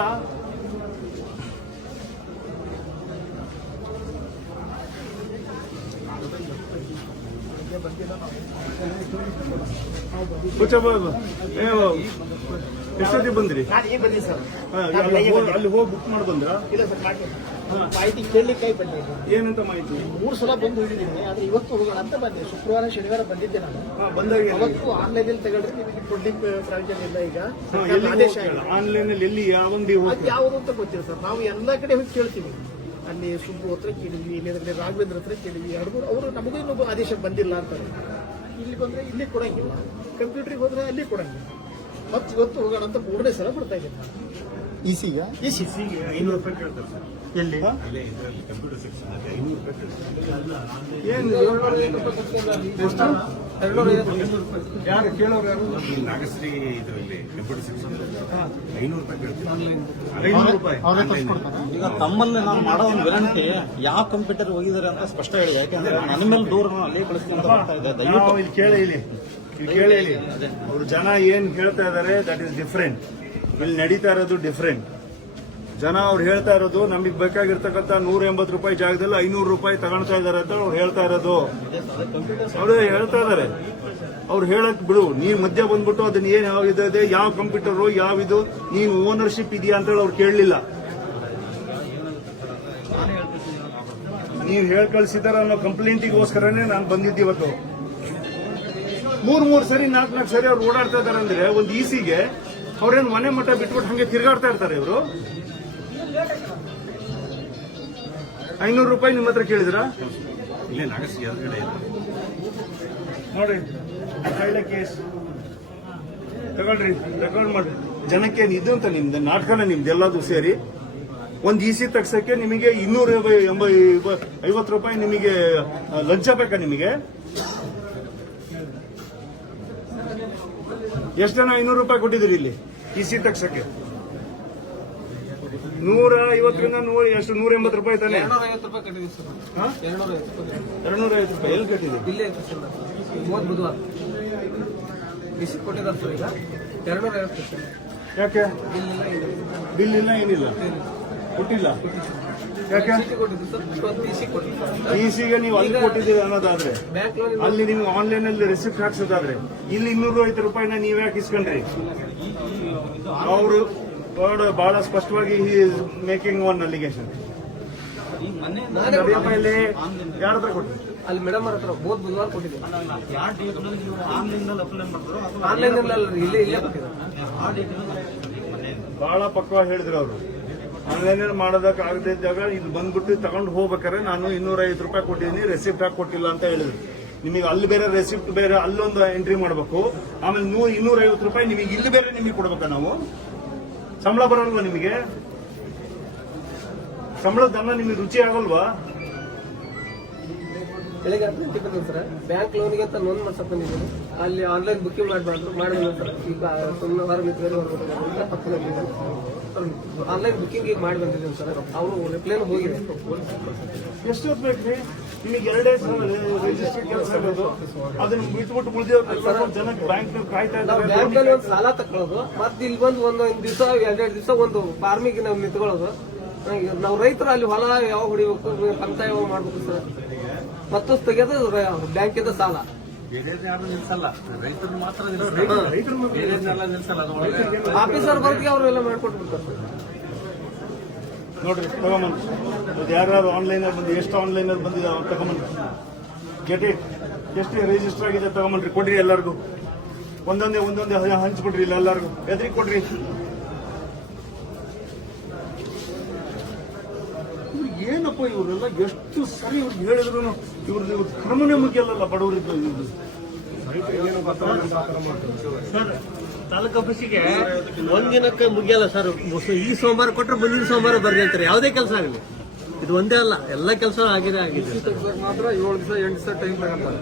ಎಷ್ಟೊತ್ತಿಗೆ ಬಂದ್ರಿ? ಅಲ್ಲಿ ಹೋಗಿ ಬುಕ್ ಮಾಡಿ ಬಂದ್ರ? ಇಲ್ಲ ಸರ್, ಮಾಹಿತಿ ಕೇಳಲಿಕ್ಕೆ ಬಂದಿದ್ದೆ. ಏನಂತ ಮಾಹಿತಿ? 3 ಸಲ ಬಂದು ಹೋಗಿದ್ದೀನಿ. ಆದ್ರೆ ಇವತ್ತು ಹೋಗೋಣ ಅಂತ ಬಂದೆ. ಶುಕ್ರವಾರ ಶನಿವಾರ ಬಂದಿದ್ದೆ ನಾನು. ಬಂದಾಗ ಅವತ್ತು ಆನ್ಲೈನ್ ತಗೊಳ್ರಿ, ನಿಮಗೆ ಕೊಡ್ಲಿಕ್ಕೆ ಪ್ರಾವಿಷನ್ ಇಲ್ಲ. ಈಗ ಆದೇಶ ಆನ್ಲೈನ್ ಅಲ್ಲಿ ಎಲ್ಲಿ ಯಾವ ಅಂಗಡಿ ಅದು ಯಾವುದು ಅಂತ ಗೊತ್ತಿಲ್ಲ ಸರ್. ನಾವು ಎಲ್ಲಾ ಕಡೆ ಹೋಗಿ ಕೇಳ್ತೀವಿ. ಅಲ್ಲಿ ಸುಬ್ಬು ಹತ್ರ ಕೇಳಿದ್ವಿ, ಇಲ್ಲಿದ್ರೆ ರಾಘವೇಂದ್ರ ಹತ್ರ ಕೇಳಿದ್ವಿ. ಅವರು ನಮಗೂ ಇನ್ನೊಬ್ಬ ಆದೇಶ ಬಂದಿಲ್ಲ ಅಂತಾರೆ. ಇಲ್ಲಿ ಬಂದ್ರೆ ಇಲ್ಲಿ ಕೊಡಂಗಿಲ್ಲ, ಕಂಪ್ಯೂಟರ್ಗೆ ಹೋದ್ರೆ ಅಲ್ಲಿ ಕೊಡಂಗಿಲ್ಲ. ಮತ್ತೆ ಇವತ್ತು ಹೋಗೋಣ ಅಂತ 3ನೇ ಸಲ ಬರ್ತಾ ಇದ್ದೀನಿ ನಾನು. ಇಸಿಗೆ 500 ರೂಪಾಯಿ ಕೇಳ್ತಾರೆ ಸರ್. ಎಲ್ಲಿ ಕಂಪ್ಯೂಟರ್ ಸೆಕ್ಷನ್ ಅಲ್ಲಿ 500 ರೂಪಾಯಿ ಯಾರು ಕೇಳೋರು? ಯಾರು? ನಾಗಶ್ರೀ ಇದರಲ್ಲಿ ಕಂಪ್ಯೂಟರ್ ಸೆಕ್ಷನ್ 500 ರೂಪಾಯಿ ಕೇಳ್ತೀವಿ. 500 ರೂಪಾಯಿ ಅವರೇ ತರಿಸ್ಕೊಡ್ತಾರೆ. ಈಗ ತಮ್ಮಲ್ಲಿ ನಾವು ಮಾಡೋ ಒಂದು ವಿನಂತಿ, ಯಾವ ಕಂಪ್ಯೂಟರ್ ಹೋಗಿದ್ದಾರೆ ಅಂತ ಸ್ಪಷ್ಟ ಹೇಳಿ. ಯಾಕಂದ್ರೆ ನನ್ನ ಮೇಲೆ ದೂರ ಅಲ್ಲೇ ಕಳಿಸ್ತೀನಿ ಅಂತ ಬರ್ತಾ ಇದೆ. ದಯವಿಟ್ಟು ಇಲ್ಲಿ ಕೇಳಿ, ಇಲ್ಲಿ ಅವ್ರು ಜನ ಏನ್ ಹೇಳ್ತಾ ಇದಾರೆ ದಟ್ ಇಸ್ ಡಿಫ್ರೆಂಟ್. ಇಲ್ಲಿ ನಡೀತಾ ಇರೋದು ಡಿಫ್ರೆಂಟ್. ಜನ ಅವ್ರು ಹೇಳ್ತಾ ಇರೋದು ನಮಗೆ ಬೇಕಾಗಿರ್ತಕ್ಕಂಥ 180 ರೂಪಾಯಿ ಜಾಗದಲ್ಲಿ 500 ರೂಪಾಯಿ ತಗೊಳ್ತಾ ಇದಾರೆ ಅಂತ ಅವ್ರು ಹೇಳ್ತಾ ಇರೋದು. ಅವ್ರು ಹೇಳ್ತಾ ಇದಾರೆ. ಅವ್ರು ಹೇಳಕ್ ಬಿಡು, ನೀವ್ ಮಧ್ಯ ಬಂದ್ಬಿಟ್ಟು ಅದನ್ನ ಏನ್ ಯಾವ ಇದೆ, ಯಾವ ಕಂಪ್ಯೂಟರ್ ಯಾವಿದು, ನೀವು ಓನರ್ಶಿಪ್ ಇದೆಯಾ ಅಂತ ಹೇಳಿ ಅವ್ರು ಕೇಳಲಿಲ್ಲ. ನೀವು ಹೇಳ್ ಕಳ್ಸಿದಾರ ಅನ್ನೋ ಕಂಪ್ಲೇಂಟಿಗೋಸ್ಕರನೇ ನಾನು ಬಂದಿದ್ದೆ ಇವತ್ತು. 3 ಸರಿ 4 ಸರಿ ಅವ್ರು ಓಡಾಡ್ತಾ ಇದಾರೆ ಅಂದ್ರೆ ಒಂದು ಇಸಿಗೆ ಅವ್ರೇನು ಮನೆ ಮಠ ಬಿಟ್ಬಿಟ್ಟು ಹಂಗೆ ತಿರ್ಗಾಡ್ತಾ ಇರ್ತಾರೆ ಇವರು. 500 ರೂಪಾಯಿ ನಿಮ್ಮ ಹತ್ರ ಕೇಳಿದ್ರ? ಇಲ್ಲೇ ನಾಗಶ್ರೀ ಎದುರುಗಡೆ ಇದೆ ನೋಡ್ರಿ, ಒಳ್ಳೆ ಕೇಸ್ ತಗೊಳ್ರಿ, ರೆಕಾರ್ಡ್ ಮಾಡ್ರಿ. ಜನಕ್ಕೆ ಇದು ಅಂತ ನಿಮ್ದು ನಾಟಕನ ನಿಮ್ದೆಲ್ಲದು ಸೇರಿ ಒಂದು ಇಸಿ ತಗ್ಸಕ್ಕೆ ನಿಮಗೆ 250 ರೂಪಾಯಿ ನಿಮಗೆ ಲಂಚ ಬೇಕಾ? ನಿಮಗೆ ಎಷ್ಟು ಜನ 500 ರೂಪಾಯಿ ಕೊಟ್ಟಿದ್ದೀರಿ ಇಲ್ಲಿ ಇಸಿ ತಗ್ಸಕ್ಕೆ? 150ರಿಂದ ಎಷ್ಟು 180 ರೂಪಾಯಿ ತಾನೆ? 250 ರೂಪಾಯಿ ಕಟ್ಟಿದೀವಿ ಸರ್. ಹಾ? 250 ರೂಪಾಯಿ 250 ರೂಪಾಯಿ ಎಲ್ಲಿ ಕಟ್ಟಿದೆ? ಇಲ್ಲೇ ಐತೆ ಸರ್. ಇವತ್ತು ಬುಧವಾರ ರಿಸಿಪ್ಟ್ ಕೊಟ್ಟಿದ್ದಾರೆ ಸರ್. ಈಗ 250 ಸರ್. ಯಾಕೆ ಇಲ್ಲಿಲ್ಲ ಇಲ್ಲ ಬಿಲ್ ಇಲ್ಲ ಏನಿಲ್ಲ ಕೊಟ್ಟಿಲ್ಲ? ಯಾಕೆ ಚೀಟಿ ಕೊಟ್ಟಿದ್ದೀವಿ ಸರ್. ಇವತ್ತು ಟಿ ಸಿ ಕೊಟ್ಟಿದ್ದೀವಿ ಟಿಸಿಗೆ ನೀವು ಅಲ್ಲಿ ಕೊಟ್ಟಿದ್ದೀರಿ ಅನ್ನೋದಾದ್ರೆ, ಬ್ಯಾಂಕ್ ಲೋನ್ ಅಲ್ಲಿ ನಿಮ್ಗೆ ಆನ್ಲೈನ್ ಅಲ್ಲಿ ರಿಸಿಪ್ಟ್ ಹಾಕ್ಸೋದಾದ್ರೆ, ಇಲ್ಲಿ 250 ರೂಪಾಯಿನ ನೀವ್ ಯಾಕೆ ಇಸ್ಕೊಂಡ್ರಿ? ಅವರು ಬಹಳ ಸ್ಪಷ್ಟವಾಗಿ ಮೇಕಿಂಗ್ ಒನ್ ಅಲಿಗೇಷನ್. ಮೇಲೆ ಯಾರ ಹತ್ರ ಕೊಟ್ರಿ? ಅಲ್ಲಿ ಮೇಡಮ್ ಅವ್ರ ಹತ್ರ ಬೋದ್ ಬುಧವಾರ ಕೊಟ್ಟಿದ್ದೀವಿ. ಯಾವ ಡೇಟ್ನಲ್ಲಿ ನೀವು ಆನ್ಲೈನಲ್ಲಿ ಅಪ್ಲೈ ಮಾಡಿದ್ರು ಅಥವಾ ಆನ್ಲೈನ್ ಇಲ್ಲೇ ಕೊಟ್ಟಿದ್ದಾರೆ. ಆ ಡೇಟ್ನಲ್ಲಿ ಬಹಳ ಪಕ್ವಾಗಿ ಹೇಳಿದ್ರು ಅವರು. ಆನ್ಲೈನ್ ಮಾಡೋದಕ್ಕೆ ಆಗದೆ ಇದ್ದಾಗ ಇದು ಬಂದ್ಬಿಟ್ಟು ತಗೊಂಡು ಹೋಗ್ಬೇಕಾದ್ರೆ ನಾನು 250 ರೂಪಾಯಿ ಕೊಟ್ಟಿದ್ದೀನಿ, ರೆಸಿಪ್ಟ್ ಹಾಕಿ ಕೊಟ್ಟಿಲ್ಲ ಅಂತ ಹೇಳಿದ್ರು. ನಿಮಗೆ ಅಲ್ಲಿ ಬೇರೆ ರೆಸಿಪ್ಟ್ ಬೇರೆ ಅಲ್ಲೊಂದು ಎಂಟ್ರಿ ಮಾಡಬೇಕು, ಆಮೇಲೆ 250 ರೂಪಾಯಿ ನಿಮಗೆ ಇಲ್ಲಿ ಬೇರೆ ನಿಮಗೆ ಕೊಡ್ಬೇಕಾ? ನಾವು ಸಂಬಳ ಬರಲ್ವಾ ನಿಮಗೆ? ಸಂಬಳದ ಅನ್ನ ನಿಮಗೆ ರುಚಿ ಆಗಲ್ವಾ? ಬೆಳಿಗ್ಗೆ 10 ಗಂಟೆಗೆ ಬಂದಿದ್ದೀನಿ ಸರ್. ಬ್ಯಾಂಕ್ ಲೋನ್ಗೆ ಅಂತ ಲೋನ್ ಮಾಡ್ಸಕ್ ಬಂದಿದ್ದೀನಿ. ಅಲ್ಲಿ ಆನ್ಲೈನ್ ಬುಕಿಂಗ್ ಮಾಡಿದ್ರು ಸರ್. ಈಗ ಸುಮ್ಮನೆ ಹೊರ ನಿಂತ್ಕೊಂಡು ಆನ್ಲೈನ್ ಬುಕಿಂಗ್ ಈಗ ಮಾಡಿ ಬಂದಿದ್ದೀನಿ ಸರ್. ಅವರು ರಿಪ್ಲೈನ್ ಹೋಗಿದೆ. ಎಷ್ಟು ಹೊತ್ತು ಬೇಕ್ರಿ ನಿಮಗೆ? 2 ರಿಜಿಸ್ಟರ್ ಕೆಲಸ ಇರೋದು, ಅದನ್ನ ಬಿಟ್ಬಿಟ್ಟು ಉಳಿದ ಜನಕ್ಕೆ ಬ್ಯಾಂಕ್ ಕಾಯ್ತಾ ನಾವು ಇದ್ದಾರೆ. ಬ್ಯಾಂಕಲ್ಲಿ ಒಂದು ಸಾಲ ತಕೊಳ್ಳೋದು, ಮತ್ತೆ ಇಲ್ಲಿ ಬಂದು ಒಂದೊಂದು ದಿವಸ 2 ದಿವಸ ಒಂದು ಫಾರ್ಮಿಗೆ ನಾವು ನಿಂತ್ಕೊಳ್ಳೋದು. ನಾವು ರೈತರು ಅಲ್ಲಿ ಹೊಲ ಯಾವ ಹೊಡಿಬೇಕು, ಕಂತ ಯಾವ ಮಾಡ್ಬೇಕು ಸರ್. ಮತ್ತು ತೆಗೆದು ಬ್ಯಾಂಕಿಂದ ಸಾಲ ಆಫೀಸರ್ ಬರ್ಗೆ ಅವರೆಲ್ಲ ಮಾಡ್ಕೊಟ್ಬಿಡ್ತಾರೆ ಸರ್. ನೋಡ್ರಿ ತಗೊಂಬಂದು ಅದು ಯಾರ್ಯಾರು ಆನ್ಲೈನ್ ಬಂದು ಎಷ್ಟು ಆನ್ಲೈನ್ ಅಲ್ಲಿ ಬಂದಿದೆ ಅವ್ರು ತಗೊಂಬಂದು ಗೆಟ್ ಇಟ್. ಎಷ್ಟು ರಿಜಿಸ್ಟರ್ ಆಗಿದೆ ತಗೊಂಬಂದ್ರಿ, ಕೊಡ್ರಿ ಎಲ್ಲರಿಗೂ. ಒಂದೊಂದೇ ಹಂಚ್ಬಿಡ್ರಿ ಇಲ್ಲ ಎಲ್ಲರಿಗೂ. ಎದ್ರಿಗೆ ಕೊಡ್ರಿ. ಏನಪ್ಪ ಇವರೆಲ್ಲ ಎಷ್ಟು ಸರಿ ಇವ್ರಿಗೆ ಹೇಳಿದ್ರು ಇವ್ರದ್ದು ಕ್ರಮನೇ ಮುಗಿಯಲ್ಲ ಬಡವರಿದ್ದು. ಸರ್ ತಾಲೂಕು ಆಫೀಸಿಗೆ ಒಂದಿನಕ್ಕೆ ಮುಗಿಯಲ್ಲ ಸರ್. ಈ ಸೋಮವಾರ ಕೊಟ್ಟರೆ ಮುಂದಿನ ಸೋಮವಾರ ಬರ್ರಿ ಅಂತಾರೆ. ಯಾವುದೇ ಕೆಲಸ ಆಗಲಿ, ಇದು ಒಂದೇ ಅಲ್ಲ, ಎಲ್ಲ ಕೆಲಸ ಆಗಿದೆ ಮಾತ್ರ 7 ದಿವಸ 8 ದಿವಸ ಟೈಮ್ ತಗೊಂತಾರೆ.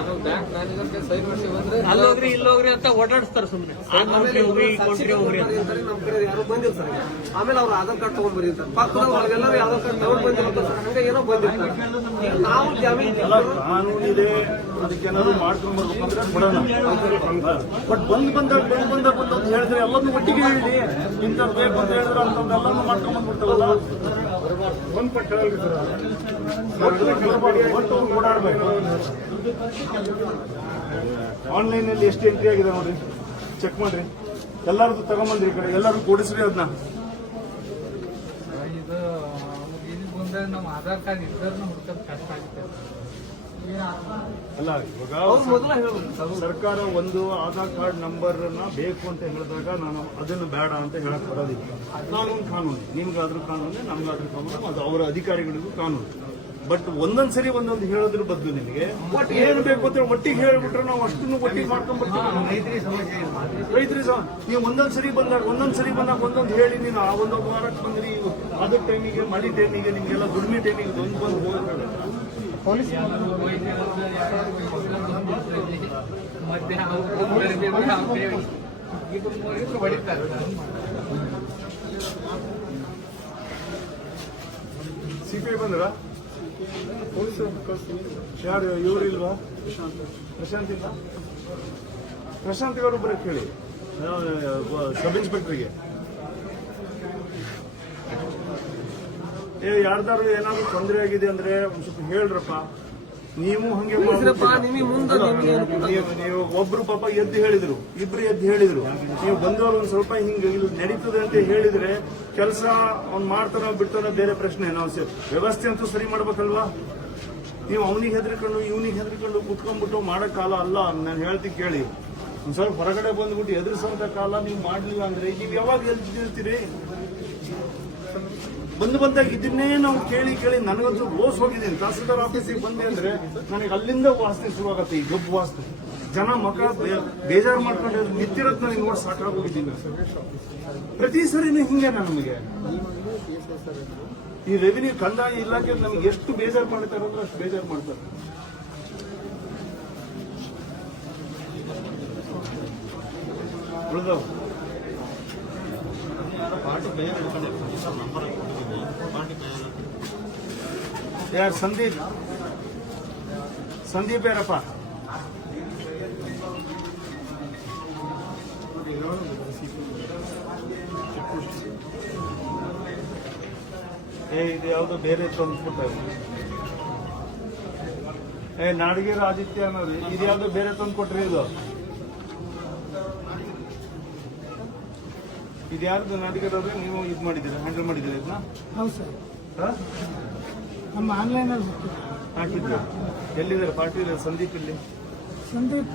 ಅದು ಬ್ಯಾಂಕ್ ಮ್ಯಾನೇಜರ್ಗೆ ಸೈನ್ ಮಾಡಿಸಿ ಬಂದ್ರೆ ಅಲ್ಲೋಗ್ರಿ ಇಲ್ಲೋಗ್ರಿ ಅಂತ ಓಡಾಡಿಸ್ತಾರೆ ಸುಮ್ಮನೆ. ಆ ಕೌಂಟ್ರಿ ಹೋಗ್ರಿ ಈ ಕೌಂಟ್ರಿ ಹೋಗ್ರಿ ಅಂತ. ನಮ್ಮ ಕಡೆ ಯಾರು ಬಂದಿಲ್ಲ ಸರ್. ಆಮೇಲೆ ಅವ್ರು ಆಧಾರ್ ಕಾರ್ಡ್ ತಗೊಂಡ್ಬರಿ ಅಂತ ಪಕ್ಕದವ್ರು ಎಲ್ಲರೂ ಆಧಾರ್ ಕಾರ್ಡ್ ತಗೊಂಡ್ ಬಂದಿಲ್ಲ ಸರ್. ಹಂಗೆ ಏನೋ ಬಂದಿರ್ತಾರೆ. ಈಗ ನಾವು ಜಾಮೀನು ಕಾನೂನಿದೆ, ಅದಕ್ಕೇನಾದ್ರು ಮಾಡ್ಕೊಂಡ್ ಬರ್ಬೇಕಂದ್ರೆ ಬಿಡೋಣ. ಬಟ್ ಬಂದಾಗ ಅಂತ ಹೇಳಿದ್ರೆ ಎಲ್ಲರೂ ಒಟ್ಟಿಗೆ ಹೇಳಿ ಇಂಥದ್ದು ಬೇಕು ಅಂತ ಹೇಳಿದ್ರೆ ಅಂತಂದೆಲ್ಲನೂ ಮಾಡ್ಕೊಂಡ್ ಬಂದ್ಬಿಡ್ತಾರಲ್ಲ. ಒಂದ್ ಪಟ್ಟು ಓಡಾಡ್ಬೇಕು. ಆನ್ಲೈನ್ ಅಲ್ಲಿ ಎಷ್ಟು ಎಂಟ್ರಿ ಆಗಿದೆ ನೋಡ್ರಿ, ಚೆಕ್ ಮಾಡ್ರಿ. ಎಲ್ಲಾರ್ದು ತಗೊಂಬಂದ್ರಿ, ಈ ಕಡೆ ಎಲ್ಲರೂ ಕೂಡಿಸ್ರಿ ಅದನ್ನ. ಇದು ಇಲ್ಲಿ ಬಂದಾಗ ನಮ್ಮ ಆಧಾರ್ ಕಾರ್ಡ್ ಇದ್ದರನ್ನ ಹುಡ್ಕೋದು ಕಷ್ಟ ಆಗುತ್ತೆ. ಅಲ್ಲ ಇವಾಗ ಸರ್ಕಾರ ಒಂದು ಆಧಾರ್ ಕಾರ್ಡ್ ನಂಬರ್ ಬೇಕು ಅಂತ ಹೇಳಿದಾಗ ನಾನು ಅದನ್ನು ಬೇಡ ಅಂತ ಹೇಳಕ್ ಬರೋದಿಲ್ಲ. ಕಾನೂನು ನಿಮ್ಗಾದ್ರೂ ಕಾನೂನು, ನಮ್ಗಾದ್ರೂ ಕಾನೂನು, ಅದು ಅವರ ಅಧಿಕಾರಿಗಳಿಗೂ ಕಾನೂನು. ಬಟ್ ಒಂದೊಂದ್ಸರಿ ಒಂದೊಂದು ಹೇಳೋದ್ರ ಬದಲು ನಿಮಗೆ ಏನು ಬೇಕು ಅಂತ ಒಟ್ಟಿಗೆ ಹೇಳಿಬಿಟ್ರೆ ನಾವು ಅಷ್ಟನ್ನು ಒಟ್ಟಿಗೆ ಮಾಡ್ಕೊಂಡ್ ಬರ್ತೀವಿ. ರೈತರಿ ನೀವು ಒಂದೊಂದ್ಸರಿ ಬಂದಾಗ ಒಂದೊಂದು ಹೇಳಿ ನೀನು ಆ ಒಂದೊಂದು ವಾರಕ್ಕೆ ಬಂದ್ರಿ, ಅದ್ರ ಟೈಮಿಗೆ ಮಳಿ ಟೈಮಿಗೆ ನಿಮ್ಗೆಲ್ಲ ದುಡಿಮೆ ಟೈಮಿಗೆ ಬಂದು ಹೋಗೋದು. ಪೊಲೀಸ್ ಸಿಪಿಐ ಬಂದ್ರ ಪೊಲೀಸರು ಯಾರು ಇವರು ಇಲ್ವಾ? ಪ್ರಶಾಂತ್ ಇಲ್ಲ. ಪ್ರಶಾಂತ್ ಅವರು ಬರೀ ಕೇಳಿ ಸಬ್ ಇನ್ಸ್ಪೆಕ್ಟರ್ಗೆ ಯಾರ್ದಾರು ಏನಾದ್ರು ತೊಂದರೆ ಆಗಿದೆ ಅಂದ್ರೆ ಒಂದ್ ಸ್ವಲ್ಪ ಹೇಳ್ರಪ್ಪ. ನೀವು ಹಂಗೆ ನೀವು ಒಬ್ರು ಪಾಪ ಎದ್ದು ಹೇಳಿದ್ರು, ಇಬ್ರು ಎದ್ದು ಹೇಳಿದ್ರು, ನೀವು ಬಂದವರು ಒಂದ್ ಸ್ವಲ್ಪ ಹಿಂಗೆ ಇದು ನಡೀತದೆ ಅಂತ ಹೇಳಿದ್ರೆ ಕೆಲಸ ಅವ್ನು ಮಾಡ್ತಾನೋ ಬಿಡ್ತಾನೋ ಬೇರೆ ಪ್ರಶ್ನೆ. ನಾವು ವ್ಯವಸ್ಥೆ ಅಂತೂ ಸರಿ ಮಾಡ್ಬೇಕಲ್ವಾ? ನೀವು ಅವನಿಗೆ ಹೆದರ್ಕೊಂಡು ಇವನಿಗೆ ಹೆದರ್ಕೊಂಡು ಕುತ್ಕೊಂಡ್ಬಿಟ್ಟು ಮಾಡೋ ಕಾಲ ಅಲ್ಲ. ನಾನು ಹೇಳ್ತಿ ಕೇಳಿ, ಒಂದ್ ಸ್ವಲ್ಪ ಹೊರಗಡೆ ಬಂದ್ಬಿಟ್ಟು ಎದುರಿಸೋಂತ ಕಾಲ ನೀವು ಮಾಡ್ಲಿಲ್ಲ ಅಂದ್ರೆ ನೀವು ಯಾವಾಗ ಎಲ್ತಿರ್ತೀರಿ? ಬಂದಾಗ ಇದನ್ನೇ ನಾವು ಕೇಳಿ ನನಗಂತೂ ರೋಸ್ ಹೋಗಿದ್ದೀನಿ. ತಹಸೀಲ್ದಾರ್ ಆಫೀಸಿಗೆ ಬಂದೆ ಅಂದ್ರೆ ನನಗೆ ಅಲ್ಲಿಂದ ವಾಸನೆ ಶುರುವಾಗತ್ತೆ, ಈ ಗಬ್ಬು ವಾಸನೆ. ಜನ ಮಕ್ಕ ಬೇಜಾರು ಮಾಡ್ಕೊಂಡು ನಿಂತಿರೋದು ನನಗೆ ನೋಡಿ ಸಾಕಾಗೋಗಿದ್ದೀನಿ. ಪ್ರತಿ ಸರಿನೂ ಹಿಂಗೆ ನಮಗೆ ಈ ರೆವಿನ್ಯೂ ಕಂದಾಯ ಇಲಾಖೆ ನಮಗೆ ಎಷ್ಟು ಬೇಜಾರು ಮಾಡ್ತಾರೆ ಅಂದ್ರೆ ಅಷ್ಟು ಬೇಜಾರು ಮಾಡ್ತಾರೆ. ಉಳಿದವು ಯಾರು ಸಂದೀಪ್ ಯಾರಪ್ಪ? ಇದು ಯಾವ್ದೋ ಬೇರೆ ತಂದ್ಬಿಟ್ಟಾರೆ. ನಾಡಗೇರ ಆದಿತ್ಯ ಅನ್ನೋದು ಇದು ಯಾವ್ದೋ ಬೇರೆ ತಂದು ಕೊಟ್ರಿ. ಇದು ಯಾರ್ದು ನಾಡಗೇರವ್ರೆ? ನೀವು ಇದು ಮಾಡಿದ್ದೀರಾ, ಹ್ಯಾಂಡಲ್ ಮಾಡಿದ್ದೀರಾ ಇದನ್ನ? ಹೌದು ಸರ್, ನಮ್ಮ ಆನ್ಲೈನಲ್ಲಿ ಹಾಕಿದ್ರು. ಎಲ್ಲಿದ್ದಾರೆ ಪಾರ್ಟಿ? ಸಂದೀಪ್ ಇಲ್ಲಿ. ಸಂದೀಪ್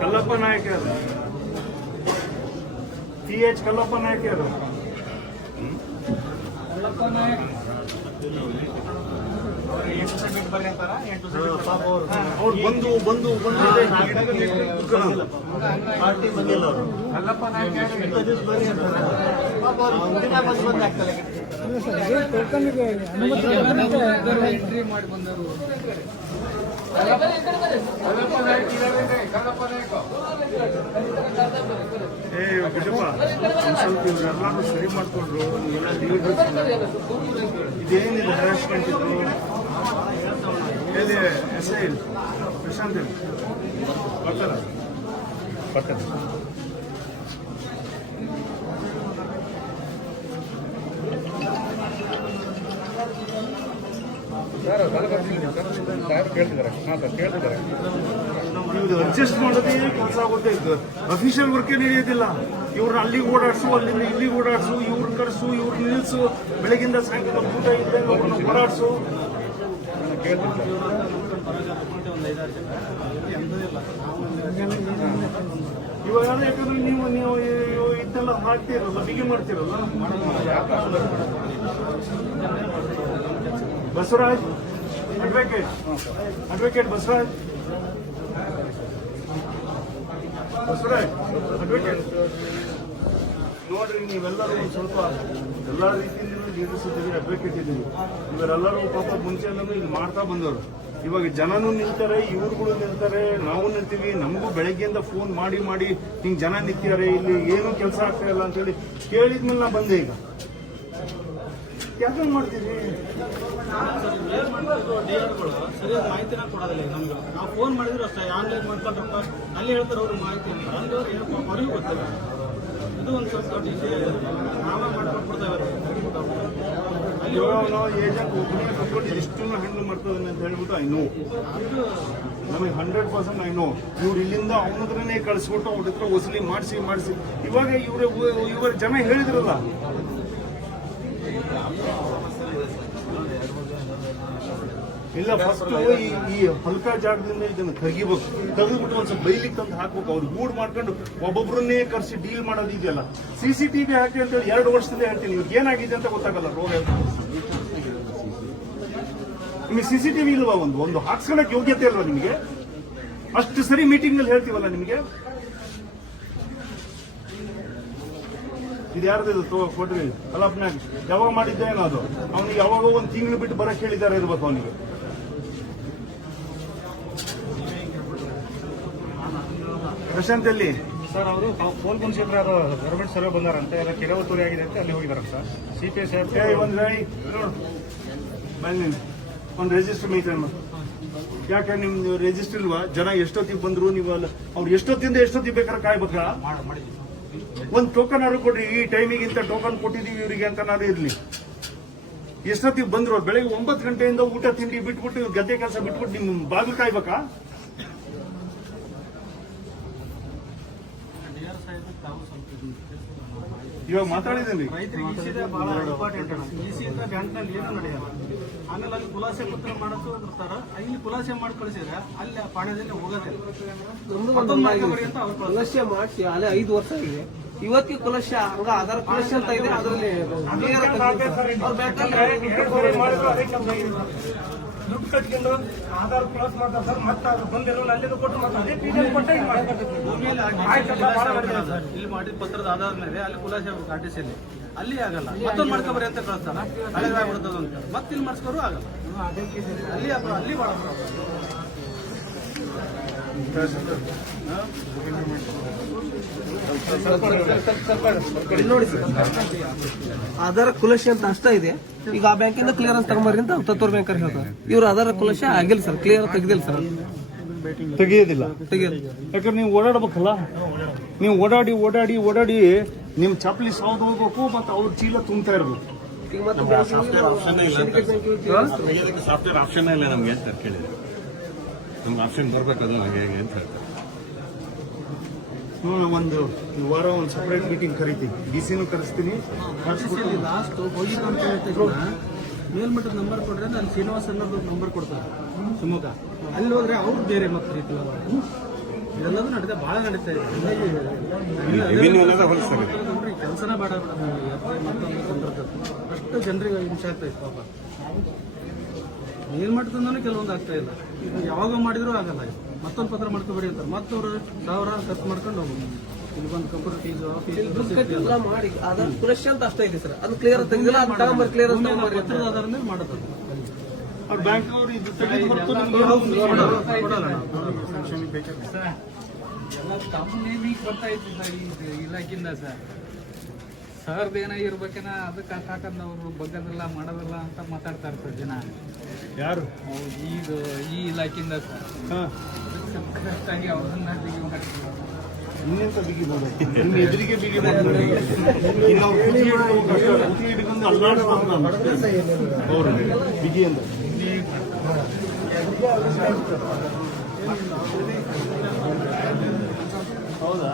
ಕಲ್ಲಪ್ಪ ನಾಯಕ್ ಯಾರು? TH ಕಲ್ಲಪ್ಪ ನಾಯಕ್ ಯಾರು? ಅವ್ರು ಬಂದು ಪಾರ್ಟಿ ಬಂದಿಲ್ಲ ಅವರು. ಟೋಕನ್ಗೆ ಎಂಟ್ರಿ ಮಾಡಿ ಬಂದರು. ಬಿಡಪ್ಪ, ಸ್ವಲ್ಪ ಇವ್ರೆಲ್ಲಾನು ಸರಿ ಮಾಡ್ಕೊಂಡ್ರು. ಇದೇನಿದೆ ಹರಾಸ್ಮೆಂಟ್? ಇದು ಎಲ್ಲಿ SI ಪ್ರಶಾಂತ್ ಬರ್ತಾರೆ. ಇವ್ರು ಅಡ್ಜಸ್ಟ್ ಮಾಡೋದೇ ಕೆಲಸ ಆಗುತ್ತೆ. ಅಫಿಷಿಯಲ್ ವರ್ಕೇ ನಡೆಯೋದಿಲ್ಲ. ಇವ್ರನ್ನ ಅಲ್ಲಿಗೆ ಓಡಾಡ್ಸು, ಅಲ್ಲಿಂದ ಇಲ್ಲಿಗೆ ಓಡಾಡ್ಸು, ಇವ್ರನ್ನ ಕರ್ಸು, ಇವ್ರನ್ನ ನಿಲ್ಸು, ಬೆಳಗಿಂದ ಸಾಯಂಕಾಲ ಊಟ ಇದ್ದಂಗೆ ಅವ್ರನ್ನ ಓಡಾಡ್ಸು. ಇವಾಗ ಯಾಕಂದ್ರೆ ನೀವು ಇದನ್ನೆಲ್ಲ ಹಾಕ್ತಿರಲ್ಲ, ಬಿಗಿ ಮಾಡ್ತಿರಲ್ಲ. ಬಸವರಾಜ್ ಅಡ್ವೊಕೇಟ್ ಬಸವರಾಜ್ ಅಡ್ವೊಕೇಟ್ ನೋಡ್ರಿ, ನೀವೆಲ್ಲರೂ ಒಂದು ಸ್ವಲ್ಪ ಎಲ್ಲ ರೀತಿಯಿಂದ ಲೀಡರ್ಸ್ ಇದ್ದೀವಿ, ಅಡ್ವೊಕೇಟ್ ಇದ್ದೀವಿ. ಇವರೆಲ್ಲರೂ ಪಾಪ ಮುಂಚೆ ಎಲ್ಲರೂ ಇದು ಮಾಡ್ತಾ ಬಂದವರು. ಇವಾಗ ಜನನೂ ನಿಲ್ತಾರೆ, ಇವ್ರುಗಳು ನಿಲ್ತಾರೆ, ನಾವು ನಿಲ್ತೀವಿ. ನಮಗೂ ಬೆಳಗ್ಗೆಯಿಂದ ಫೋನ್ ಮಾಡಿ ಹಿಂಗ್ ಜನ ನಿಂತಿದ್ದಾರೆ, ಇಲ್ಲಿ ಏನೂ ಕೆಲಸ ಆಗ್ತಾ ಇಲ್ಲ ಅಂತ ಹೇಳಿ ಕೇಳಿದ್ಮೇಲೆ ನಾ ಬಂದೆ. ಈಗ ಯಾಕೆ ಮಾಡ್ತೀರಿ? ಸರಿಯಾದ ಮಾಹಿತಿನ ಕೊಡೋದಿಲ್ಲ ನಮ್ಗೆ. ನಾವು ಫೋನ್ ಮಾಡಿದ್ರು ಅಷ್ಟೇ, ಆನ್ಲೈನ್ ಮಾಡ್ಕೊಂಡ್ರಪ್ಪ ಅಲ್ಲಿ ಹೇಳ್ತಾರೆ ಅವರು ಮಾಹಿತಿ ಅಂತ. ಅಲ್ಲಿ ಅವ್ರಿಗೆ ಗೊತ್ತಿಲ್ಲ. ಇದು ಒಂದು ಸ್ವಲ್ಪ ದೊಡ್ಡ ವಿಷಯ. ನಾವೇ ಮಾಡ್ಕೊಡ್ತೇವೆ. ಏಜೆಂಟ್ ಒಬ್ಬನಿಗೆ ಕಟ್ಕೊಂಡು ಎಷ್ಟು ಹ್ಯಾಂಡಲ್ ಮಾಡ್ತದೆ ಅಂತ ಹೇಳ್ಬಿಟ್ಟು ಐ ನೋ, ನಮಗೆ 100% ಐ ನೋ. ಇವ್ರು ಇಲ್ಲಿಂದ ಅವನ ಹತ್ರನೇ ಕಳಿಸ್ಬಿಟ್ಟು ಅವ್ರ ಹತ್ರ ವಸೂಲಿ ಮಾಡಿಸಿ ಇವಾಗ ಇವ್ರ ಜನ ಹೇಳಿದ್ರಲ್ಲ, ಇಲ್ಲ ಫಸ್ಟ್ ಈ ಹಲ್ಕ ಜಾಗದಿಂದ ಇದನ್ನು ತೆಗಿಬೇಕು. ತೆಗೆದ್ಬಿಟ್ಟು ಒಂದ್ ಸ್ವಲ್ಪ ಬೈಲಿಕ್ಕೆ ತಂದು ಹಾಕ್ಬೇಕು. ಅವ್ರು ಗೂಡ್ ಮಾಡ್ಕೊಂಡು ಒಬ್ಬೊಬ್ಬರನ್ನೇ ಕರ್ಸಿ ಡೀಲ್ ಮಾಡೋದಿದೆಯಲ್ಲ. CCTV ಹಾಕಿ ಅಂತೇಳಿ 2 ವರ್ಷದಿಂದ ಹೇಳ್ತೀನಿ. ಇವ್ರಿಗೆ ಏನಾಗಿದೆ ಅಂತ ಗೊತ್ತಾಗಲ್ಲ. ರೋಗ ನಿಮಗೆ CCTV ಇಲ್ವಾ? ಒಂದು ಹಾಕ್ಸ್ಕೊಳಕ್ ಯೋಗ್ಯತೆ ಇಲ್ವಾ ನಿಮಗೆ? ಅಷ್ಟು ಸರಿ ಮೀಟಿಂಗ್ ನಲ್ಲಿ ಹೇಳ್ತೀವಲ್ಲ ನಿಮಗೆ. ಇದು ಯಾರ್ದು ಕೊಡ್ರಿ? ಕಲಾಪ್ನಾಗ್ ಯಾವಾಗ ಮಾಡಿದ್ದೆ ಏನೋ ಅದು. ಅವ್ನಿಗೆ ಯಾವಾಗ 1 ತಿಂಗಳು ಬಿಟ್ಟು ಬರಕ್ ಹೇಳಿದ್ದಾರೆ ಇರ್ಬೇಕು ಅವನಿಗೆ. ಪ್ರಶಾಂತ್ ಎಲ್ಲಿ ಸರ್? ಅವರು ಪೋಲ್ ಮುನ್ಸಿಪಲ್ ಗವರ್ಮೆಂಟ್ ಸರ್ವೆ ಬಂದಾರಂತೆ, ಎಲ್ಲ ಕೆಲವು ತೋರಿ ಆಗಿದೆ ಅಂತ ಅಲ್ಲಿ ಹೋಗಿದಾರೆ ಸರ್. CPS ಒಂದು ರಿಜಿಸ್ಟರ್ ಮೀಟರ್. ಯಾಕೆ ನಿಮ್ದು ರಿಜಿಸ್ಟರ್ ಇಲ್ವಾ? ಜನ ಎಷ್ಟೊತ್ತಿಗೆ ಬಂದ್ರು ನೀವು ಅಲ್ಲ, ಅವ್ರು ಎಷ್ಟೊತ್ತಿಗೆ ಬೇಕಾದ್ರೆ ಕಾಯ್ಬೇಕಾ? ಒಂದು ಟೋಕನ್ ಆದ್ರೂ ಕೊಡ್ರಿ. ಈ ಟೈಮಿಗೆ ಇಂತ ಟೋಕನ್ ಕೊಟ್ಟಿದೀವಿ ಇವರಿಗೆ ಅಂತನಾದ್ರು ಇರ್ಲಿ. ಎಷ್ಟೊತ್ತಿಗೆ ಬಂದ್ರು? ಬೆಳಗ್ಗೆ 9 ಗಂಟೆಯಿಂದ ಊಟ ತಿಂಡಿ ಬಿಟ್ಬಿಟ್ಟು ಗದ್ದೆ ಕೆಲಸ ಬಿಟ್ಬಿಟ್ಟು ನಿಮ್ ಬಾಗಿಲು ಕಾಯ್ಬೇಕಾ? ಇವಾಗ ಮಾತಾಡಿದ್ದೀನಿ. ರೈತರಿಗೆ ಬಹಳ ಇಂಪಾರ್ಟೆಂಟ್. ಇಸಿಯಿಂದ ಬ್ಯಾಂಕ್ನಲ್ಲಿ ಏನು ನಡೆಯಲ್ಲ. ಆಮೇಲೆ ಅಲ್ಲಿ ಖುಲಾಸೆ ಪತ್ರ ಮಾಡೋದು ಬರ್ತಾರ. ಇಲ್ಲಿ ಖುಲಾಸೆ ಮಾಡಿ ಕಳಿಸಿದ್ರೆ ಅಲ್ಲಿ ಪಾಣ್ಯದಲ್ಲಿ ಹೋಗೋದಿಲ್ಲ. ಕುಲಸ್ಯ ಮಾಡಿಸಿ ಅಲ್ಲೇ 5 ವರ್ಷ ಆಗಿದೆ. ಇವತ್ತಿಗೆ ಕುಲಸ್ಯ ಹಂಗ ಅದರ ಕುಲಸ್ಯ ಅಂತ ಇದೆ. ಅದರಲ್ಲಿ ದುಡ್ಡು ಕಟ್ಕೊಂಡು ಆಧಾರ್ ಕ್ಲಾಸ್ ಮಾಡ್ತಾರೆ ಸರ್. ಮತ್ತೆ ಅದು ಬಂದಿರೋ ಅಲ್ಲಿಂದ ಕೊಟ್ಟು ಮತ್ತೆ ಅದೇ PDF ಕೊಟ್ಟು ಇಲ್ಲಿ ಮಾಡಿದ ಪತ್ರದ ಆಧಾರದ ಮೇಲೆ ಅಲ್ಲಿ ಖುಲಾಸೆ ಆರ್ಟಿಸಿಯಲ್ಲಿ ಅಲ್ಲಿ ಆಗಲ್ಲ. ಮತ್ತೊಂದು ಮಾಡ್ಕೊಬರಿ ಅಂತ ಕಳಿಸ್ತಾರ. ಹಳೆದಾಗ್ಬಿಡ್ತದ ಅಂತ ಮತ್ತೆ ಇಲ್ಲಿ ಮಾಡಿಸ್ಕೋರು ಆಗಲ್ಲ. ಅಲ್ಲಿ ಬಹಳ ಇಲ್ಲಿ ನೋಡಿ ಸರ್, ಆಧಾರ ಕುಲಶಿ ಅಂತ ಅಷ್ಟ ಇದೆ. ಈಗ ಆ ಬ್ಯಾಂಕಿಂದ ಕ್ಲಿಯರೆನ್ಸ್ ತಗೊಂಬರ್ರಿ ಅಂತ ತತ್ತೂರ್ ಬ್ಯಾಂಕರ್ ಹೇಳ್ತಾರೆ. ಇವ್ರು ಆಧಾರ ಕುಲಶಿ ಆಗಿಲ್ಲ ಸರ್, ಕ್ಲಿಯರ್ ತೆಗ್ದಿಲ್ಲ ಸರ್, ತೆಗೆಯೋದಿಲ್ಲ. ತೆಗಿಯಲ್ಲ. ಯಾಕಂದ್ರೆ ನೀವು ಓಡಾಡ್ಬೇಕಲ್ಲ, ನೀವು ಓಡಾಡಿ ಓಡಾಡಿ ಓಡಾಡಿ ನಿಮ್ ಚಪ್ಪಲಿ ಸಾವ್ದು ಹೋಗ್ಬೇಕು, ಮತ್ತೆ ಅವ್ರ ಚೀಲ ತುಂಬ್ತಾ ಇರ್ಬೇಕು. ಈಗ ಮತ್ತೆ ಸಾಫ್ಟ್ವೇರ್ ಆಪ್ಷನ್ ಇಲ್ಲ ನಮ್ಗೆ ಅಂತ ಕೇಳಿದ್ರೆ, ನಮ್ಗೆ ಆಪ್ಷನ್ ಬರ್ಬೇಕಲ್ಲ ಹೇಗೆ ಅಂತ ಹೇಳ್ತಾರೆ. ಒಂದು ವಾರ ಒಂದು ಸಪರೇಟ್ ಮೀಟಿಂಗ್ ಕರಿತೀನಿ, ಡಿಸಿನೂ ಕರೆಸ್ತೀನಿ. ಲಾಸ್ಟ್ ಹೋಗಿದ್ದು ಅಂತ ಹೇಳ್ತಿದ್ರು, ಮೇಲ್ಮಟ್ಟದ ನಂಬರ್ ಕೊಡ್ರೆ ನಾನು ಶ್ರೀನಿವಾಸ್ ಅನ್ನೋದು ನಂಬರ್ ಕೊಡ್ತಾರೆ ಶಿವಮೊಗ್ಗ. ಅಲ್ಲಿ ಹೋದ್ರೆ ಅವ್ರು ಬೇರೆ ಮತ್ತೆ ರೀತಿ ಇದೆಲ್ಲದೂ ನಡೀತಾ ಭಾಳ ನಡೀತಾ ಇದೆ. ಕೆಲಸನ ಬೇಡ ಮತ್ತೊಂದು ತೊಂದ್ರೆ ಅಷ್ಟು ಜನರಿಗೆ ಹಿಂಸೆ ಆಗ್ತಾ ಇತ್ತು ಪಾಪ. ಮೇಲ್ಮಟ್ಟದಿಂದನೂ ಕೆಲವೊಂದು ಆಗ್ತಾ ಇಲ್ಲ. ಈಗ ಯಾವಾಗ ಮಾಡಿದ್ರು ಆಗಲ್ಲ. ಮತ್ತೊಂದು ಪತ್ರ ಮಾಡ್ಕೊಬೇಡಿ ಅಂತಾರೆ, ಮತ್ತವ್ರು ಸಾವಿರ ಖರ್ಚು ಮಾಡ್ಕೊಂಡು ಹೋಗ್ಬೋದು. ಇಲ್ಲಿ ಬಂದು ಕಂಪ್ಯೂಟರ್ ಫೀಸು ಎಲ್ಲ ಮಾಡಿ ಆಧಾರ ಕುಲಶಿ ಅಂತ ಅಷ್ಟ ಇದೆ ಸರ್, ಅದು ಕ್ಲಿಯರ್ ತೆಗ್ದಿಲ್ಲ, ಅದು ತಗೊಂಬರ್ರಿ ಕ್ಲಿಯರೆನ್ಸ್ ತಗೊಂಬರ್ರಿ ಅಂತ. ಪತ್ರದ ಆಧಾರ ಮೇಲೆ ಮಾಡೋದು. ಅವ್ರ ಬ್ಯಾಂಕ್ ಅವರು ಇದು ತೆಗೆದು ಬರ್ತು ಕೊಡಲ್ಲ ನಾವು. ಎಲ್ಲ ತಮ್ಮ ನೇಮಿಗೆ ಬರ್ತಾ ಇತ್ತು ಸರ್ ಈ ಇಲಾಖೆಯಿಂದ ಸರ್. ಸರ್ದು ಏನಾಗಿರ್ಬೇಕೇನ ಅದಕ್ಕೆ ಹಾಕಂದ್ ಅವರು ಬಗ್ಗದಿಲ್ಲ ಮಾಡೋದಿಲ್ಲ ಅಂತ ಮಾತಾಡ್ತಾ ಇರ್ತಾರೆ ಜನ. ಯಾರು ಈಗ ಈ ಇಲಾಖೆಯಿಂದ ಸರ್ ಕರೆಕ್ಟಾಗಿ ಅವ್ರನ್ನ ಬಿಗಿ ಮಾಡ್ತೀವಿ. ಇನ್ನೆಂತ ಬಿಗಿಬೋದು, ನಿಮ್ಮ ಎದುರಿಗೆ ಬಿಗಿಬೋದು. ಇನ್ನು ಅವ್ರು ಕುಟಿ ಹಿಡ್ಕೊಂಡು ಅಲ್ಲಾಡ್ಸ್ಕೊಂಡು ಅವ್ರು ಬಿಗಿ ಅಂತ. ಹೌದಾ?